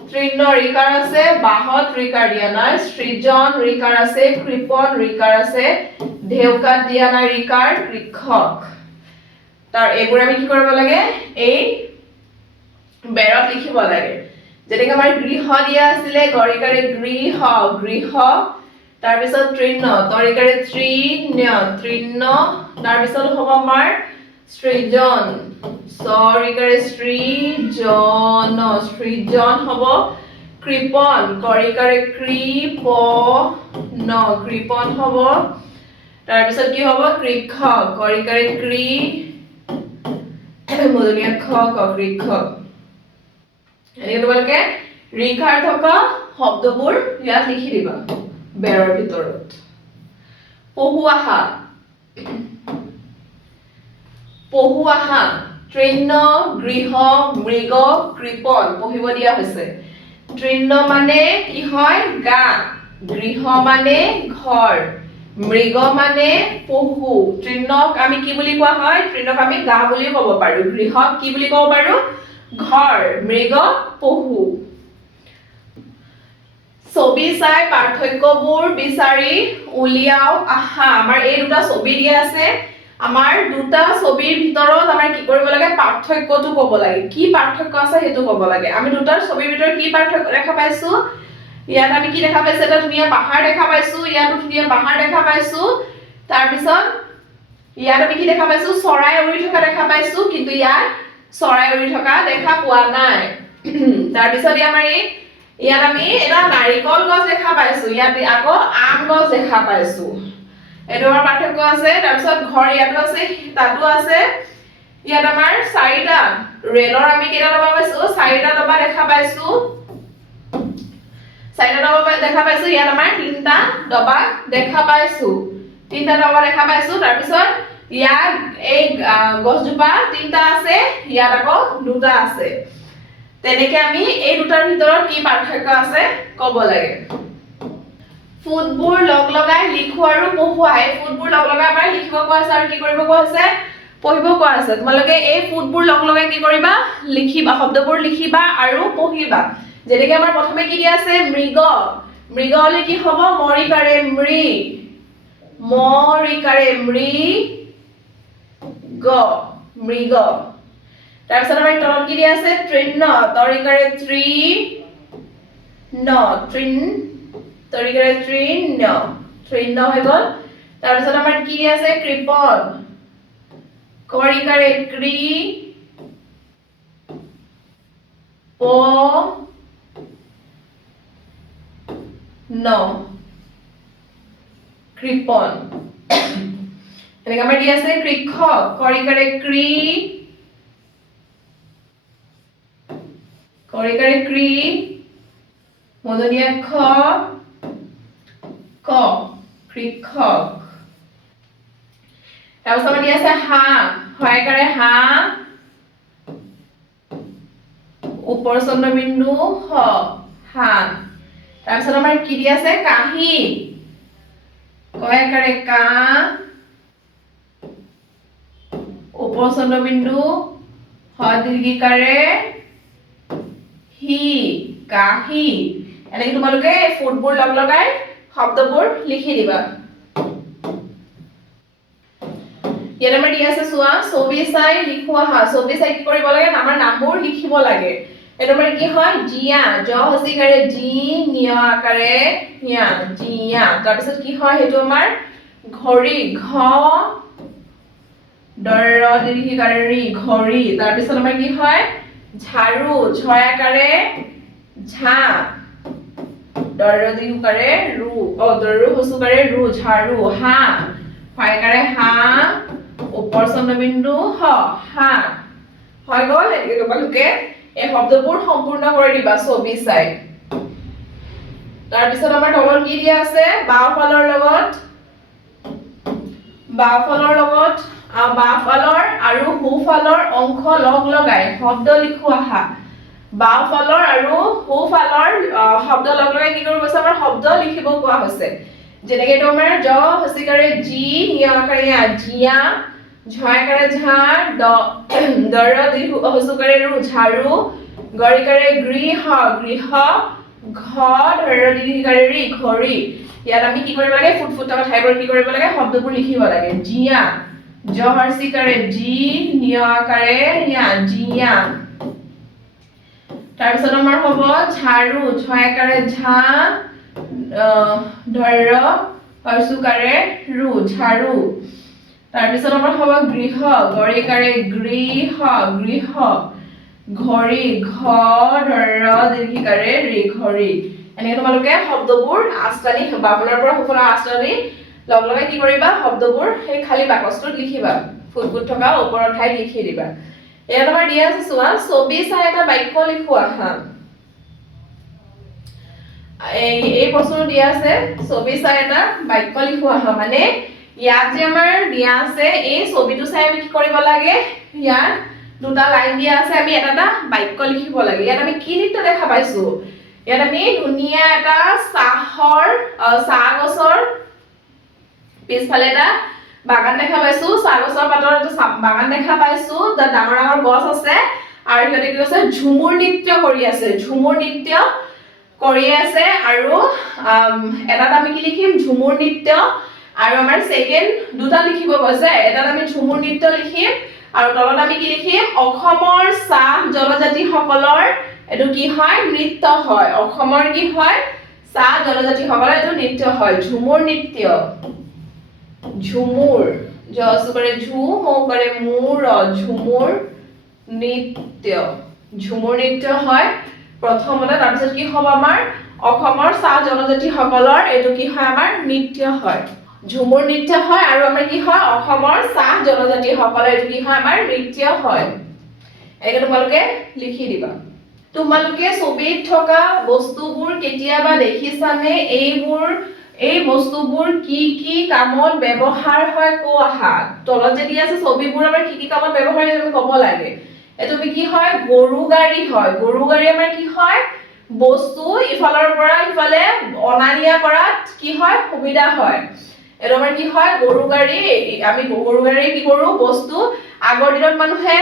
তৃণ ৰিকাৰ আছে বাহত ৰিকাৰ দিয়া নাই সৃজন ৰিকাৰ আছে কৃপন ৰিকাৰ আছে ঢেউকাত দিয়া নাই ৰিকাৰ কৃষক তাৰ এইবোৰ আমি কি কৰিব লাগে এই বেৰত লিখিব লাগে যেনেকৈ আমাৰ গৃহ দিয়া আছিলে গৰিকাৰে গৃহ তাৰ পিছত তৃণ তৰিকাৰে তৃণ তাৰ পিছত হ'ব আমাৰ সৃজন সৰিকাৰে সৃজন হ'ব কৃপন কৰিকাৰে কৃপন হ'ব তাৰ পিছত কি হ'ব কৃষক কৰিকাৰে মূলনীয়া খ কৃষক এনেকে তোমালোকে ৰিকাৰ থকা শব্দবোৰ ইয়াত লিখি দিবা বেৰৰ ভিতৰত পহু আহা তৃণ গৃহ মৃগ কৃপন পঢ়িব দিয়া হৈছে তৃণ মানে কি হয় গা গৃহ মানে ঘৰ মৃগ মানে পহু তৃণক আমি কি বুলি কোৱা হয় তৃণক আমি গা বুলি ক'ব পাৰো গৃহক কি বুলি ক'ব পাৰো ঘৰ মৃগ পহু ছবি চাই পাৰ্থক্যবোৰ বিচাৰি উলিয়াও আহা আমাৰ এই দুটা ছবি দিয়া আছে আমাৰ দুটা ছবিৰ ভিতৰত আমাৰ কি কৰিব লাগে পাৰ্থক্যটো ক'ব লাগে কি পাৰ্থক্য আছে সেইটো ক'ব লাগে আমি দুটা ছবিৰ ভিতৰত কি পাৰ্থক্য দেখা পাইছো ইয়াত আমি কি দেখা পাইছো এটা ধুনীয়া পাহাৰ দেখা পাইছো ইয়াতো ধুনীয়া পাহাৰ দেখা পাইছো তাৰ পিছত ইয়াত আমি কি দেখা পাইছো চৰাই উৰি থকা দেখা পাইছো কিন্তু ইয়াত চৰাই উৰি থকা দেখা পোৱা নাই তাৰ পিছত ইয়াত আমি এটা নাৰিকল গছ দেখা পাইছো ইয়াত আকৌ আম গছ দেখা পাইছো এটো আমাৰ পাৰ্থক্য আছে তাৰ পিছত ঘৰ ইয়াতো আছে তাতো আছে ইয়াত আমাৰ চাৰিটা ৰেলৰ আমি কেইটা ডবা পাইছো চাৰিটা ডবা দেখা পাইছো চাৰিটা ডবা দেখা পাইছো ইয়াত আমাৰ তিনটা ডবা দেখা পাইছো তাৰ পিছত ইয়াত এই গছজোপা তিনটা আছে ইয়াত আকৌ দুটা আছে তেনেকে আমি এই দুটাৰ ভিতৰত কি পাৰ্থক্য আছে ক'ব লাগে ফুটবোৰ লগ লগাই লিখো আৰু পঢ়ুৱাই ফুটবোৰ লগ লগাই পাই লিখিব কোৱা আছে আৰু কি কৰিব কোৱা আছে পঢ়িব কোৱা আছে তোমালোকে এই ফুটবোৰ লগ লগাই কি কৰিবা লিখিবা শব্দবোৰ লিখিবা আৰু পঢ়িবা যেনেকৈ আমাৰ প্ৰথমে কি দিয়া আছে মৃগ মৃগ হলে কি হ'ব মৰিকাৰে মৃ গ মৃগ তাৰপিছত আমাৰ তলত কি দিয়া আছে তৃণ তৰিকাৰে ত্ৰি ন তৃণ তৰিকাৰে তৃণ হৈ গ'ল তাৰপিছত আমাৰ কি দিয়া আছে কৃপন কৰিকাৰে কৃ প ন কৃপন এনেকৈ আমাৰ দিয়া আছে কৃষক কৰিকাৰে কৃ মূৰ্ধন্য খ ক কৃষক তাৰপিছত আমাৰ দিয়া আছে হাঁহ হয়কাৰে হাঁহ ওপৰ চন্দ্ৰবিন্দু হ হাঁহ তাৰপিছত আমাৰ কি দিয়া আছে কাহি কয়কাৰে কা ওপৰ চন্দ্ৰবিন্দু হ দীৰ্ঘিকাৰে হি কাহি এনেকৈ তোমালোকে ফুটবোৰ লগ লগাই শব্দবোৰ লিখি দিবা ইয়াত আমাৰ দিয়া আছে চোৱা ছবি চাই লিখো আহা ছবি চাই কি কৰিব লাগে আমাৰ নামবোৰ লিখিব লাগে এটা আমাৰ কি হয় জিয়া জ হসিকাৰে জি নিয়া আকাৰে হিয়া জিয়া তাৰপিছত কি হয় হেতু আমাৰ ঘড়ী ঘ দৰ দীৰ্ঘিকাৰে ৰি ঘড়ী তাৰপিছত আমাৰ কি হয় ঝাড়ু ছয় আকাৰে ঝা দৰ দীৰ্ঘিকাৰে ৰু দৰ হসুকাৰে ৰু ঝাড়ু হা ফাইকাৰে হা ওপৰ চন্দ্ৰবিন্দু হ হা হৈ গ'ল এনেকৈ তোমালোকে এই শব্দবোৰ সম্পূৰ্ণ কৰি দিবা ছবি চাই তাৰপিছত আমাৰ তলত কি দিয়া আছে বাওঁফালৰ আৰু সোঁফালৰ অংশ লগ লগাই শব্দ লিখো আহা বাওঁফালৰ আৰু সোঁফালৰ শব্দ লগ লগাই কি কৰিব কৈছে আমাৰ শব্দ লিখিব কোৱা হৈছে যেনেকৈ এইটো আমাৰ জ হসিকাৰে জি নিয়া আকাৰে ইয়া জিয়া ঝয়কাৰে ঝা দৰ দীৰ্ঘ হসুকাৰে ৰু ঝাড়ু গৰিকাৰে গৃহ গৃহ ঘ ধৰ দীৰ্ঘিকাৰে ৰি ঘড়ী ইয়াত আমি কি কৰিব লাগে ফুট থকা ঠাইবোৰ কি কৰিব লাগে শব্দবোৰ লিখিব লাগে জিয়া জ হসিকাৰে জি নিয়া আকাৰে ইয়া জিয়া তাৰপিছত আমাৰ হ'ব ঝাড়ু ছয়কাৰে ঝা ধৰ হসুকাৰে ৰু ঝাড়ু তাৰপিছত আমাৰ হ'ব গৃহ গৰিকাৰে গৃহ গৃহ ঘড়ী ঘ ধৰ দীৰ্ঘিকাৰে ৰি ঘড়ী এনেকৈ তোমালোকে শব্দবোৰ আস্তানি বামনৰ পৰা সোঁফালৰ আস্তানি লগ লগাই কি কৰিবা শব্দবোৰ সেই খালী বাকচটোত লিখিবা ফুট থকা ওপৰৰ ঠাইত লিখি দিবা ইয়াত আমাৰ দিয়া আছে চোৱা ছবি চাই এটা বাক্য লিখো আহা এই প্ৰশ্নটো দিয়া আছে ছবি চাই এটা বাক্য লিখো আহা মানে ইয়াত যে আমাৰ দিয়া আছে এই ছবিটো চাই আমি কি কৰিব লাগে ইয়াত দুটা লাইন দিয়া আছে আমি এটা বাক্য লিখিব লাগে ইয়াত আমি কি নৃত্য দেখা পাইছো ইয়াত আমি ধুনীয়া এটা চাহ গছৰ পিছফালে এটা বাগান দেখা পাইছো চাহ গছৰ পাতৰ এটা বাগান দেখা পাইছো তাত ডাঙৰ ডাঙৰ গছ আছে আৰু ইহঁতে কি কৈছে ঝুমুৰ নৃত্য কৰি আছে আৰু এটাত আমি কি লিখিম ঝুমুৰ নৃত্য আৰু আমাৰ সেকেন্ড দুটা লিখিব কৈছে এটাত আমি ঝুমুৰ নৃত্য লিখিম আৰু তলত আমি কি লিখিম অসমৰ চাহ জনজাতি সকলৰ এটো কি হয় নৃত্য হয় অসমৰ কি হয় চাহ জনজাতি সকলৰ এটো নৃত্য হয় ঝুমুৰ নৃত্য ঝুমুৰ জস কৰে ঝু মৌ কৰে মুৰ ঝুমুৰ নৃত্য ঝুমুৰ নৃত্য হয় প্ৰথমতে তাৰ পিছত কি হ'ব আমাৰ অসমৰ চাহ জনজাতি সকলৰ এটো কি হয় আমাৰ নৃত্য হয় ঝুমুৰ নৃত্য হয় আৰু আমাৰ কি হয় অসমৰ চাহ জনজাতি সকলৰ এটো কি হয় আমাৰ নৃত্য হয় এইটো তোমালোকে লিখি দিবা তোমালোকে ছবিত থকা বস্তুবোৰ কেতিয়াবা দেখিছানে এই বস্তুবোৰ কি কামত ব্যৱহাৰ হয় কো আহা তলত যে দিয়া আছে ছবিবোৰ আমাৰ কি কামত ব্যৱহাৰ হয় আমি ক'ব লাগে এটো কি হয় গৰু গাড়ী আমাৰ কি হয় বস্তু ইফালৰ পৰা ইফালে অনা নিয়া কৰাত কি হয় সুবিধা হয় এটো আমাৰ কি হয় গৰু গাড়ী আমি গৰু গাড়ী কি কৰো বস্তু আগৰ দিনত মানুহে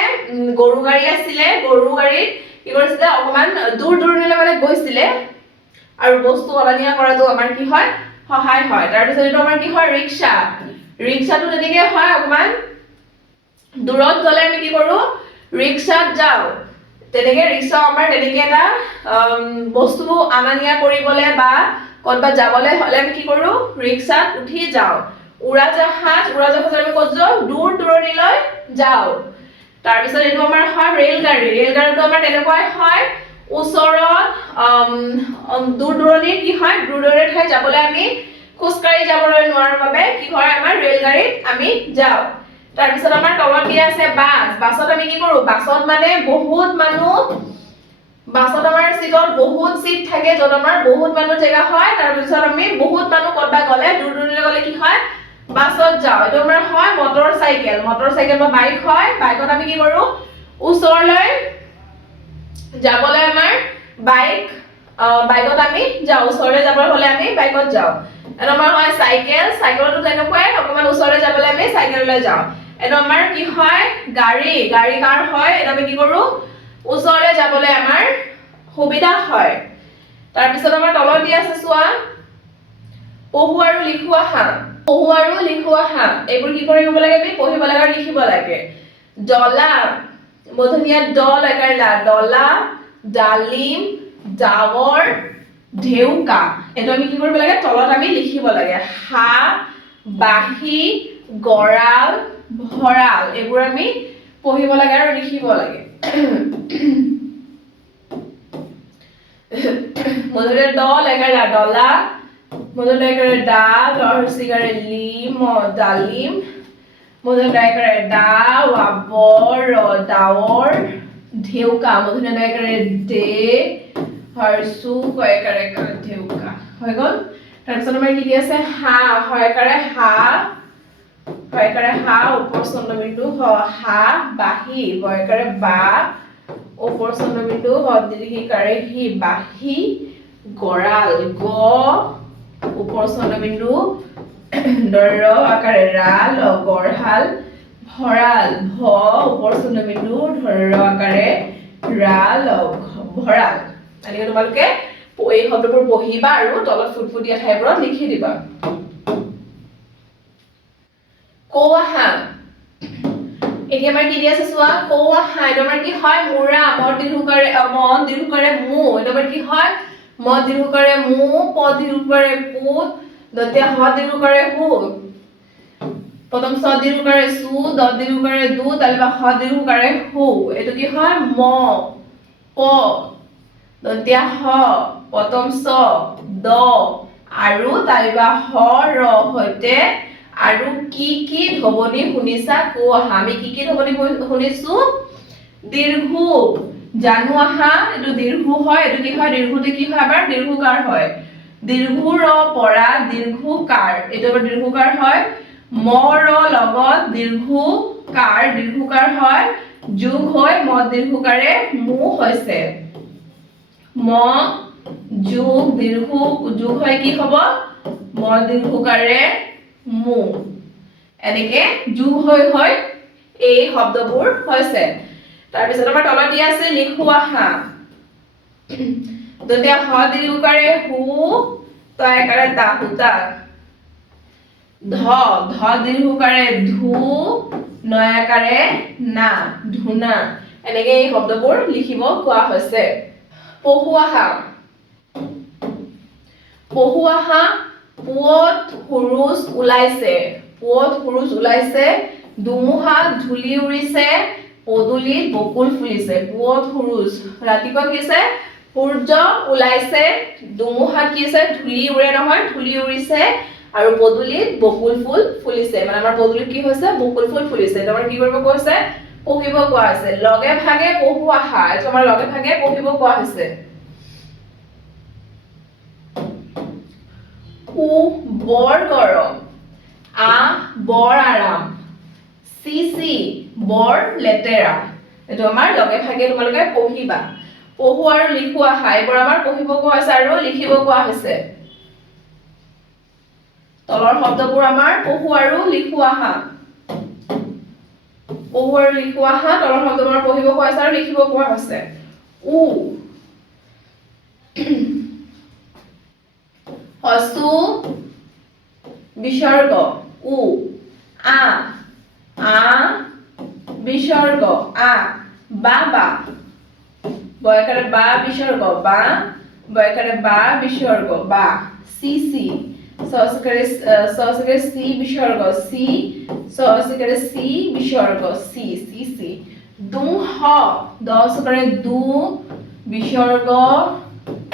গৰু গাড়ী আছিলে গৰু গাড়ীত কি কৰিছিলে অকমান দূৰ দূৰণিলৈ মানে গৈছিলে আৰু বস্তু অনা নিয়া কৰাটো আমাৰ কি হয় সহায় হয় তাৰ পিছত এটো আমাৰ কি হয় ৰিক্সাটো যেনেকৈ হয় অকমান দূৰত গলে আমি কি কৰো ৰিক্সাত যাও তেনেকৈ ৰিক্সা আমাৰ তেনেকৈ এটা বস্তু আনা নিয়া কৰিবলে বা কৰবা যাবলে হলে আমি কি কৰো ৰিক্সাত উঠি যাও উৰাজাহাজত আমি ক'ত যাও দূৰ দূৰণিলৈ যাও তাৰ পিছত এটো আমাৰ হয় ৰেলগাড়ীটো আমাৰ তেনেকুৱাই হয় ওচৰত দূৰ দূৰণি কি হয় দূৰ দূৰণি ঠাই যাবলৈ আমি খোজকাঢ়ি যাবলৈ নোৱাৰাৰ বাবে কি হয় আমাৰ ৰেলগাড়ীত আমি যাও তাৰ পিছত আমাৰ তলত দিয়া আছে বাছত আমি কি কৰো বাছত মানে বহুত মানুহ বাছত আমাৰ সিটত বহুত সিট থাকে যত আমাৰ বহুত মানুহ জায়গা হয় তাৰ পিছত আমি বহুত মানুহ কৰবা গলে দূৰ দূৰণিলৈ গলে কি হয় বাছত যাও এটো আমাৰ হয় মটৰচাইকেল বা বাইক হয় বাইকত আমি কি কৰো ওচৰলৈ যাবলৈ আমাৰ বাইকত আমি যাও ওচৰলৈ যাবৰ হলে আমি বাইকত যাও এটো আমাৰ হয় চাইকেলটো তেনেকুৱাই অকমান ওচৰলৈ যাবলৈ আমি চাইকেললৈ যাও এটো আমাৰ কি হয় গাড়ী কাৰ হয় এটা আমি কি কৰো ওচৰলৈ যাবলৈ আমাৰ সুবিধা হয় তাৰ পিছত আমাৰ তলত দিয়া আছে চোৱা পঢ়ু আৰু লিখোৱা হা এইবোৰ কি কৰিব লাগে আমি পঢ়িব লাগে আৰু লিখিব লাগে ডলা মধুনিয়া ডল একাৰলা ডলা ডালিম ডাৱৰ ঢেউকা এটো আমি কি কৰিব লাগে তলত আমি লিখিব লাগে হা বাহি গৰাল ভৰাল এইবোৰ আমি পঢ়িব লাগে আৰু লিখিব লাগে মধুনিয়া ডল একাৰলা ডলা মধুনিয়া একাৰে ডাল ৰহচিকাৰে লিম ডালিম মধুনিয়া একাৰে ডাৱৰ ঢেউকা মধুনিয়া একাৰে দে হৰসু কয়কাৰে ঢেউকা হৈ গল তাৰপিছত আমাৰ কি দি আছে হা হয়কাৰে হা ওপৰ চন্দ্ৰবিন্দু হা বাহি বয়কাৰে বা ওপৰ চন্দ্ৰবিন্দু দীৰ্ঘিকাৰে হি বাহি গৰাল গ ওপৰ চন্দ্ৰবিন্দু দৰ আকাৰে ৰা গৰহাল ভৰাল ভ ওপৰ চন্দ্ৰবিন্দু ধৰ আকাৰে ৰা ভৰাল এনেকৈ তোমালোকে এই শব্দবোৰ পঢ়িবা আৰু তলত ফুটফুটীয়া ঠাইবোৰত লিখি দিবা কৌআহা এতিয়া আমাৰ কি দি আছে চোৱা কৌআহা এটা আমাৰ কি হয় মুৰা ম দীৰ্ঘকাৰে মু এটা আমাৰ কি হয় ম দীৰ্ঘকাৰে মু প দীৰ্ঘকাৰে পু দন্তীয়া হ দীৰ্ঘকাৰে হু প্ৰথম ছ দীৰ্ঘকাৰে সু দ দীৰ্ঘকাৰে দু তালিবা হ দীৰ্ঘকাৰে হু এটো কি হয় ম প দন্তীয়া হ প্ৰথম ছ দ আৰু তালিবা হ ৰ হৈতে আৰু কি ধ্বনি শুনিছা কোআহা আমি কি ধ্বনি শুনিছো দীৰ্ঘ জানু আহা এটো দীৰ্ঘ হয় এটো কি হয় দীৰ্ঘতে কি হয় আমাৰ দীৰ্ঘকাৰ হয় দীৰ্ঘ ৰ পৰা দীৰ্ঘকাৰ এটো আমাৰ দীৰ্ঘকাৰ হয় ম ৰ লগত দীৰ্ঘকাৰ হয় যোগ হয় ম দীৰ্ঘকাৰে মু হৈছে ম যোগ যোগ হয় কি হ'ব ম দীৰ্ঘকাৰে মু এনেকে যোগ হয় এই শব্দবোৰ হৈছে তাৰ পিছত আমাৰ তলত দিয়া আছে লিখোৱা হা দন্তীয়া হ দীৰ্ঘকাৰে হু তয়কাৰে তা হুতা ধ ধ দীৰ্ঘকাৰে ধু নয়াকাৰে না ধুনা এনেকৈ এই শব্দবোৰ লিখিব কোৱা হৈছে পহুৱাহা পহুৱাহা পুৱত সুৰুজ ওলাইছে ধুমুহাত ধূলি উৰিছে পদূলিত বকুল ফুলিছে পুৱত সুৰুজ ৰাতিপুৱা কি আছে সূৰ্য ওলাইছে ধুমুহাত কি আছে ধূলি উৰে নহয় ধূলি উৰিছে আৰু পদূলিত বকুল ফুল ফুলিছে মানে আমাৰ পদূলিত কি হৈছে বকুল ফুল ফুলিছে তোমাৰ কি কৰিব কৈছে পঢ়িব কোৱা হৈছে লগে ভাগে পহুৱাহা এইটো আমাৰ লগে ভাগে পঢ়িব কোৱা হৈছে উ বৰ গৰম আ বৰ আৰাম চি বৰ লেতেৰা এইটো আমাৰ লগে ভাগে তোমালোকে পঢ়িবা পঢ়ু আৰু লিখু আহা এইবোৰ আমাৰ পঢ়িব কোৱা হৈছে আৰু লিখিব কোৱা হৈছে তলৰ শব্দবোৰ আমাৰ পঢ়ু আৰু লিখু আহা তলৰ শব্দবোৰ পঢ়িব কোৱা হৈছে আৰু লিখিব কোৱা হৈছে উ হস্ৰু বিসৰ্গ উ আ বিসর্গ আ বাবা বয়কারে বা বিসর্গ বা বয়কারে বা বিসর্গ বা সি সসকারে সি বিসর্গ সি সসকারে সি বিসর্গ সি দু হ দসকারে দু বিসর্গ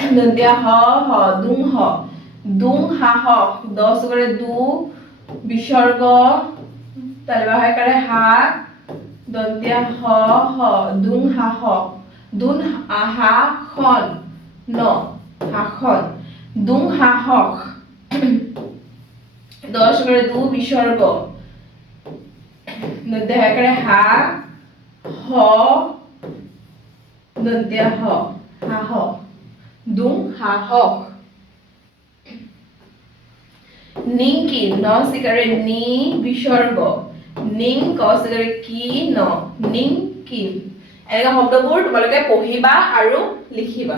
দন্তিয়া হ দুং হা হ দসকারে দু বিসর্গ তালবাহাকারে হা দন্তিয়া হ দুং হা হ দুন আহা খন ন হাখন দুং হা হক দশকারে দু বিসর্গ দন্তিয়াকারে হা হ দন্তিয়া হ হা হ দুং হা হক নিংকি ন সিকারে নি বিসর্গ নিং কসিকারে কি ন নিংকি এনেকা শব্দবোৰ তোমালোকে পঢ়িবা আৰু লিখিবা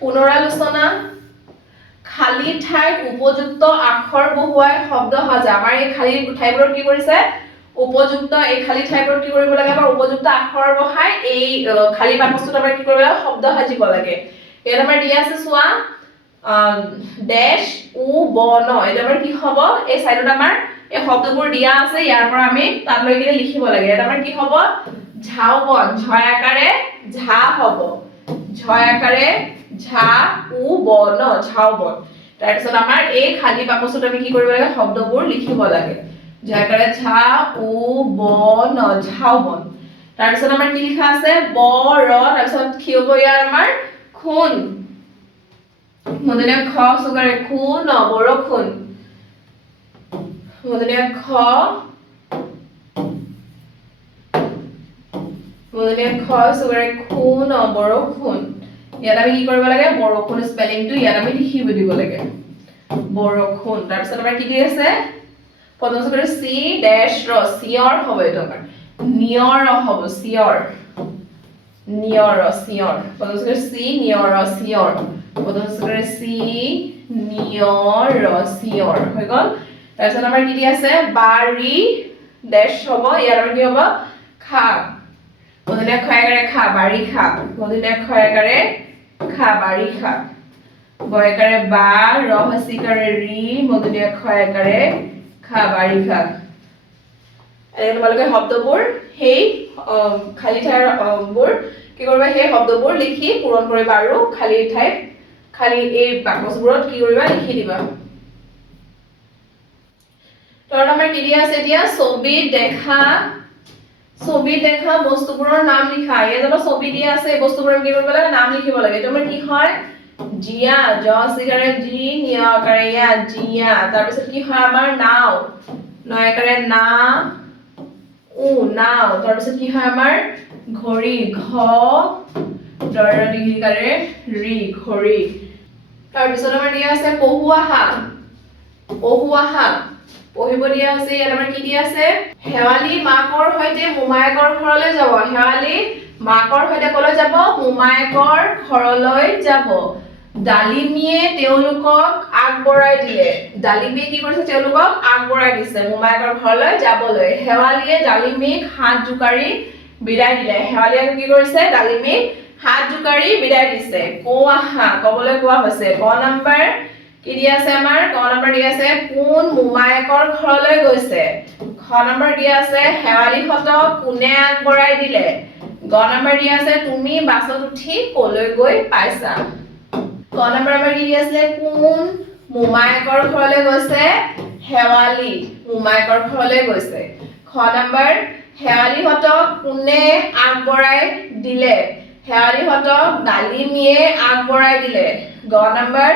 পুনৰালোচনা খালি ঠাইত উপযুক্ত আখৰ বহুৱাই শব্দ সজা আমাৰ এই খালি ঠাইবোৰত কি কৰিছে উপযুক্ত এই খালি ঠাইবোৰত কি কৰিব লাগে আমাৰ উপযুক্ত আখৰ বহাই এই খালি বাকচটোত আমাৰ কি কৰিব লাগে শব্দ সাজিব লাগে ইয়াত আমাৰ দিয়া আছে চোৱা ড্যাশ উ ব ন এটা আমাৰ কি হ'ব এই সাইডত আমাৰ এই শব্দবোৰ দিয়া আছে ইয়াৰ পৰা আমি তাত লৈ গিয়ে লিখিব লাগে এটা আমাৰ কি হ'ব ঝাওবন ঝয় আকাৰে ঝা হ'ব ঝয় আকাৰে ঝা উ ব ন ঝাওবন তাৰ পিছত আমাৰ এই খালি বাকচত আমি কি কৰিব লাগে শব্দবোৰ লিখিব লাগে ঝয় আকাৰে ঝা উ ব ন ঝাওবন তাৰ পিছত আমাৰ কি লিখা আছে ব ৰ তাৰ পিছত কি হ'ব ইয়াৰ আমাৰ খুন মূৰ্ধন্য খ সুগাৰে খু ন বৰষুণ মূৰ্ধন্য খ সুগাৰে খু ন বৰষুণ ইয়াত আমি কি কৰিব লাগে বৰষুণ স্পেলিংটো ইয়াত আমি লিখিব দিব লাগে বৰষুণ তাৰ পিছত আমাৰ কি দি আছে প্ৰথম সুগাৰে সি ড্যাশ ৰ সিয়ৰ হ'ব এইটো আমাৰ নিয়ৰ হ'ব সিয়ৰ প্ৰথম সুগাৰে সি নিয়ৰ সিয়ৰ প্ৰথম সুগাৰে সি নিয়ৰ সিয়ৰ হৈ গ'ল তাৰ পিছত আমাৰ কি দি আছে বাৰি ড্যাশ হ'ব ইয়াৰ আমাৰ কি হ'ব খা মূৰ্ধন্য খ আকাৰে খা বাৰিষা মূৰ্ধন্য খ আকাৰে খা বাৰিষা বয়কাৰে বা ৰ হস্যিকাৰে ৰি মূৰ্ধন্য খ আকাৰে খা বাৰিষা এনেকৈ তোমালোকে শব্দবোৰ সেই খালি ঠাইবোৰ কি কৰিবা সেই শব্দবোৰ লিখি পূৰণ কৰিবা আৰু খালি ঠাইত খালি এই বাকচবোৰত কি কৰিবা লিখি দিবা তলত আমাৰ কি দিয়া আছে এতিয়া ছবি দেখা বস্তুবোৰৰ নাম লিখা ইয়াত আমাৰ ছবি দিয়া আছে এই বস্তুবোৰৰ কি কৰিব লাগে নাম লিখিব লাগে এইটো আমাৰ কি হয় জিয়া জ সিকাৰে জি নিয়া কাৰে ইয়া জিয়া তাৰ পিছত কি হয় আমাৰ নাও নয়কাৰে না উ নাও তাৰ পিছত কি হয় আমাৰ ঘড়ী ঘ দৰ দীঘিকাৰে ৰি ঘড়ী তাৰ পিছত আমাৰ দিয়া আছে পহুৱাহা পঢ়িব দিয়া আছে ইয়াত আমাৰ কি দিয়া আছে শেৱালি মাকৰ সৈতে মোমায়েকৰ ঘৰলৈ যাব শেৱালি মাকৰ সৈতে কলৈ যাব মোমায়েকৰ ঘৰলৈ যাব ডালিমীয়ে তেওঁলোকক আগবঢ়াই দিলে ডালিমীয়ে কি কৰিছে তেওঁলোকক আগবঢ়াই দিছে মোমায়েকৰ ঘৰলৈ যাবলৈ শেৱালিয়ে ডালিমীক হাত জোকাৰি বিদায় দিলে শেৱালিয়ে কি কৰিছে ডালিমীক হাত জোকাৰি বিদায় দিছে কো আহা কবলৈ কোৱা হৈছে ক নম্বৰ কি দিয়া আছে আমাৰ ক নম্বৰ দিয়া আছে কোন মোমায়েকৰ ঘৰলৈ গৈছে খ নম্বৰ দিয়া আছে শেৱালিহঁতক কোনে আগবঢ়াই দিলে গ নম্বৰ দিয়া আছে তুমি বাছত উঠি কলৈ গৈ পাইছা ক নম্বৰ আমাৰ কি দিয়া আছে কোন মোমায়েকৰ ঘৰলৈ গৈছে শেৱালি মোমায়েকৰ ঘৰলৈ গৈছে খ নম্বৰ শেৱালিহঁতক কোনে আগবঢ়াই দিলে শেৱালিহঁতক ডালিমীয়ে আগবঢ়াই দিলে গ নম্বৰ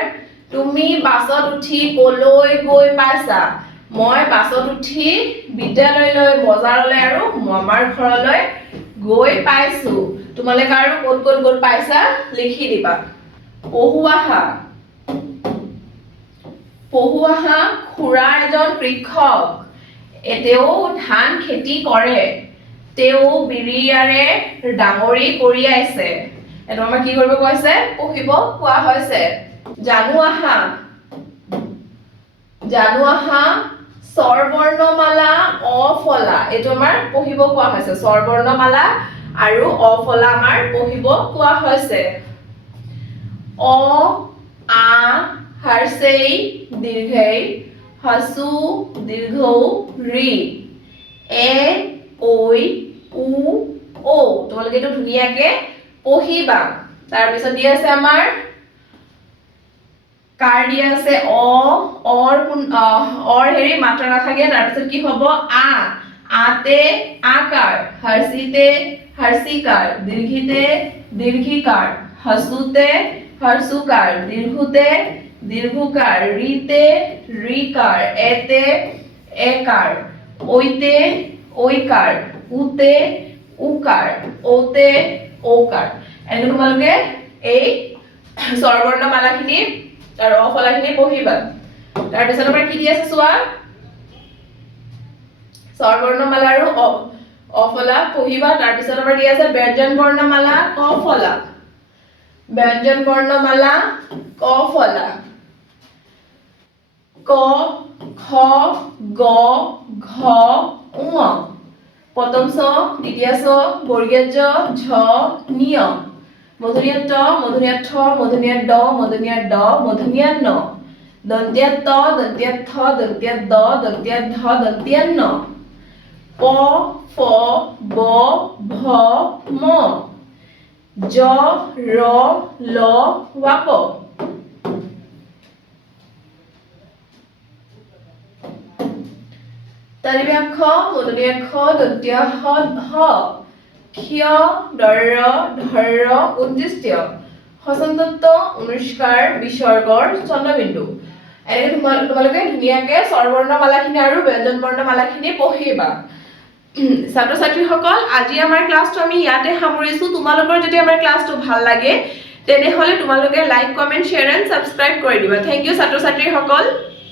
তুমি বাছত উঠি কলৈ গৈ পাইছা মই বাছত উঠি বিদ্যালয়লৈ বজাৰলৈ আৰু মামাৰ ঘৰলৈ গৈ পাইছো তোমালোকে আৰু ক'ত ক'ত গৈ পাইছা লিখি দিবা পঢ়ুৱাহা খুৰা এজন কৃষক তেওঁ ধান খেতি কৰে তেওঁ বিৰিয়াৰে ডাঙৰি কঢ়িয়াইছে এইটো আমাৰ কি কৰিব কৈছে পঢ়িব কোৱা হৈছে জানো আহা স্বৰবৰ্ণমালা অফলা এইটো আমাৰ পঢ়িব কোৱা হৈছে স্বৰবৰ্ণমালা আৰু অফলা আমাৰ পঢ়িব কোৱা হৈছে অ আ হৰ্ষেই দীৰ্ঘেই হসু দীৰ্ঘৌ ৰি এ ঐ উ ও তোমালোকে এইটো ধুনীয়াকে পঢ়িবা তাৰ পিছত দিয়া আছে আমাৰ কাৰ দিয়া আছে অৰ হেৰি মাত্ৰা নাথাকে তাৰ পিছত কি হ'ব আতে আকাৰ হৰ্ষিতে হৰ্ষিকাৰ দীৰ্ঘিতে দীৰ্ঘিকাৰ হসুতে হৰ্ষুকাৰ দীৰ্ঘুতে দীৰ্ঘুকাৰ ৰিতে ৰিকাৰ এতে একাৰ ঐতে ঐকাৰ উতে উকাৰ ওতে ওকাৰ এনেকৈ তোমালোকে এই স্বৰবৰ্ণমালাখিনি আৰু অফলাখিনি পঢ়িবা তাৰ পিছত আমাৰ কি দি আছে চোৱা স্বৰবৰ্ণমালা আৰু অফলা পঢ়িবা তাৰ পিছত আমাৰ দি আছে ব্যঞ্জন বৰ্ণমালা কফলা ব্যঞ্জন বৰ্ণমালা কফলা ক খ গ ঘ ঙ প্ৰথম ছ দ্বিতীয় ছ বৰ্গীয় জ ঝ নিয় মূৰ্ধন্য ট মূৰ্ধন্য ঠ মূৰ্ধন্য ড মূৰ্ধন্য ড মূৰ্ধন্য ন দন্ত্য ত দন্ত্য থ দন্ত্য দ দন্ত্য ধ দন্ত্য ন প ফ ব ভ ম জ ৰ ল ৱাপ তালিবাক্ষ মূৰ্ধন্য খ দন্ত্য হ হ ক্ষয় দৰ্য ধৰ্য উদ্দিষ্ট হসন্তত্ব অনুষ্কাৰ বিসৰ্গৰ চন্দ্ৰবিন্দু এনেকৈ তোমালোকে ধুনীয়াকে স্বৰবৰ্ণমালাখিনি আৰু ব্যঞ্জন বৰ্ণমালাখিনি পঢ়িবা ছাত্ৰ ছাত্ৰীসকল আজি আমাৰ ক্লাছটো আমি ইয়াতে সামৰিছো তোমালোকৰ যদি আমাৰ ক্লাছটো ভাল লাগে তেনেহলে তোমালোকে like comment share and subscribe কৰি দিবা থ্যাংক ইউ ছাত্ৰ ছাত্ৰীসকল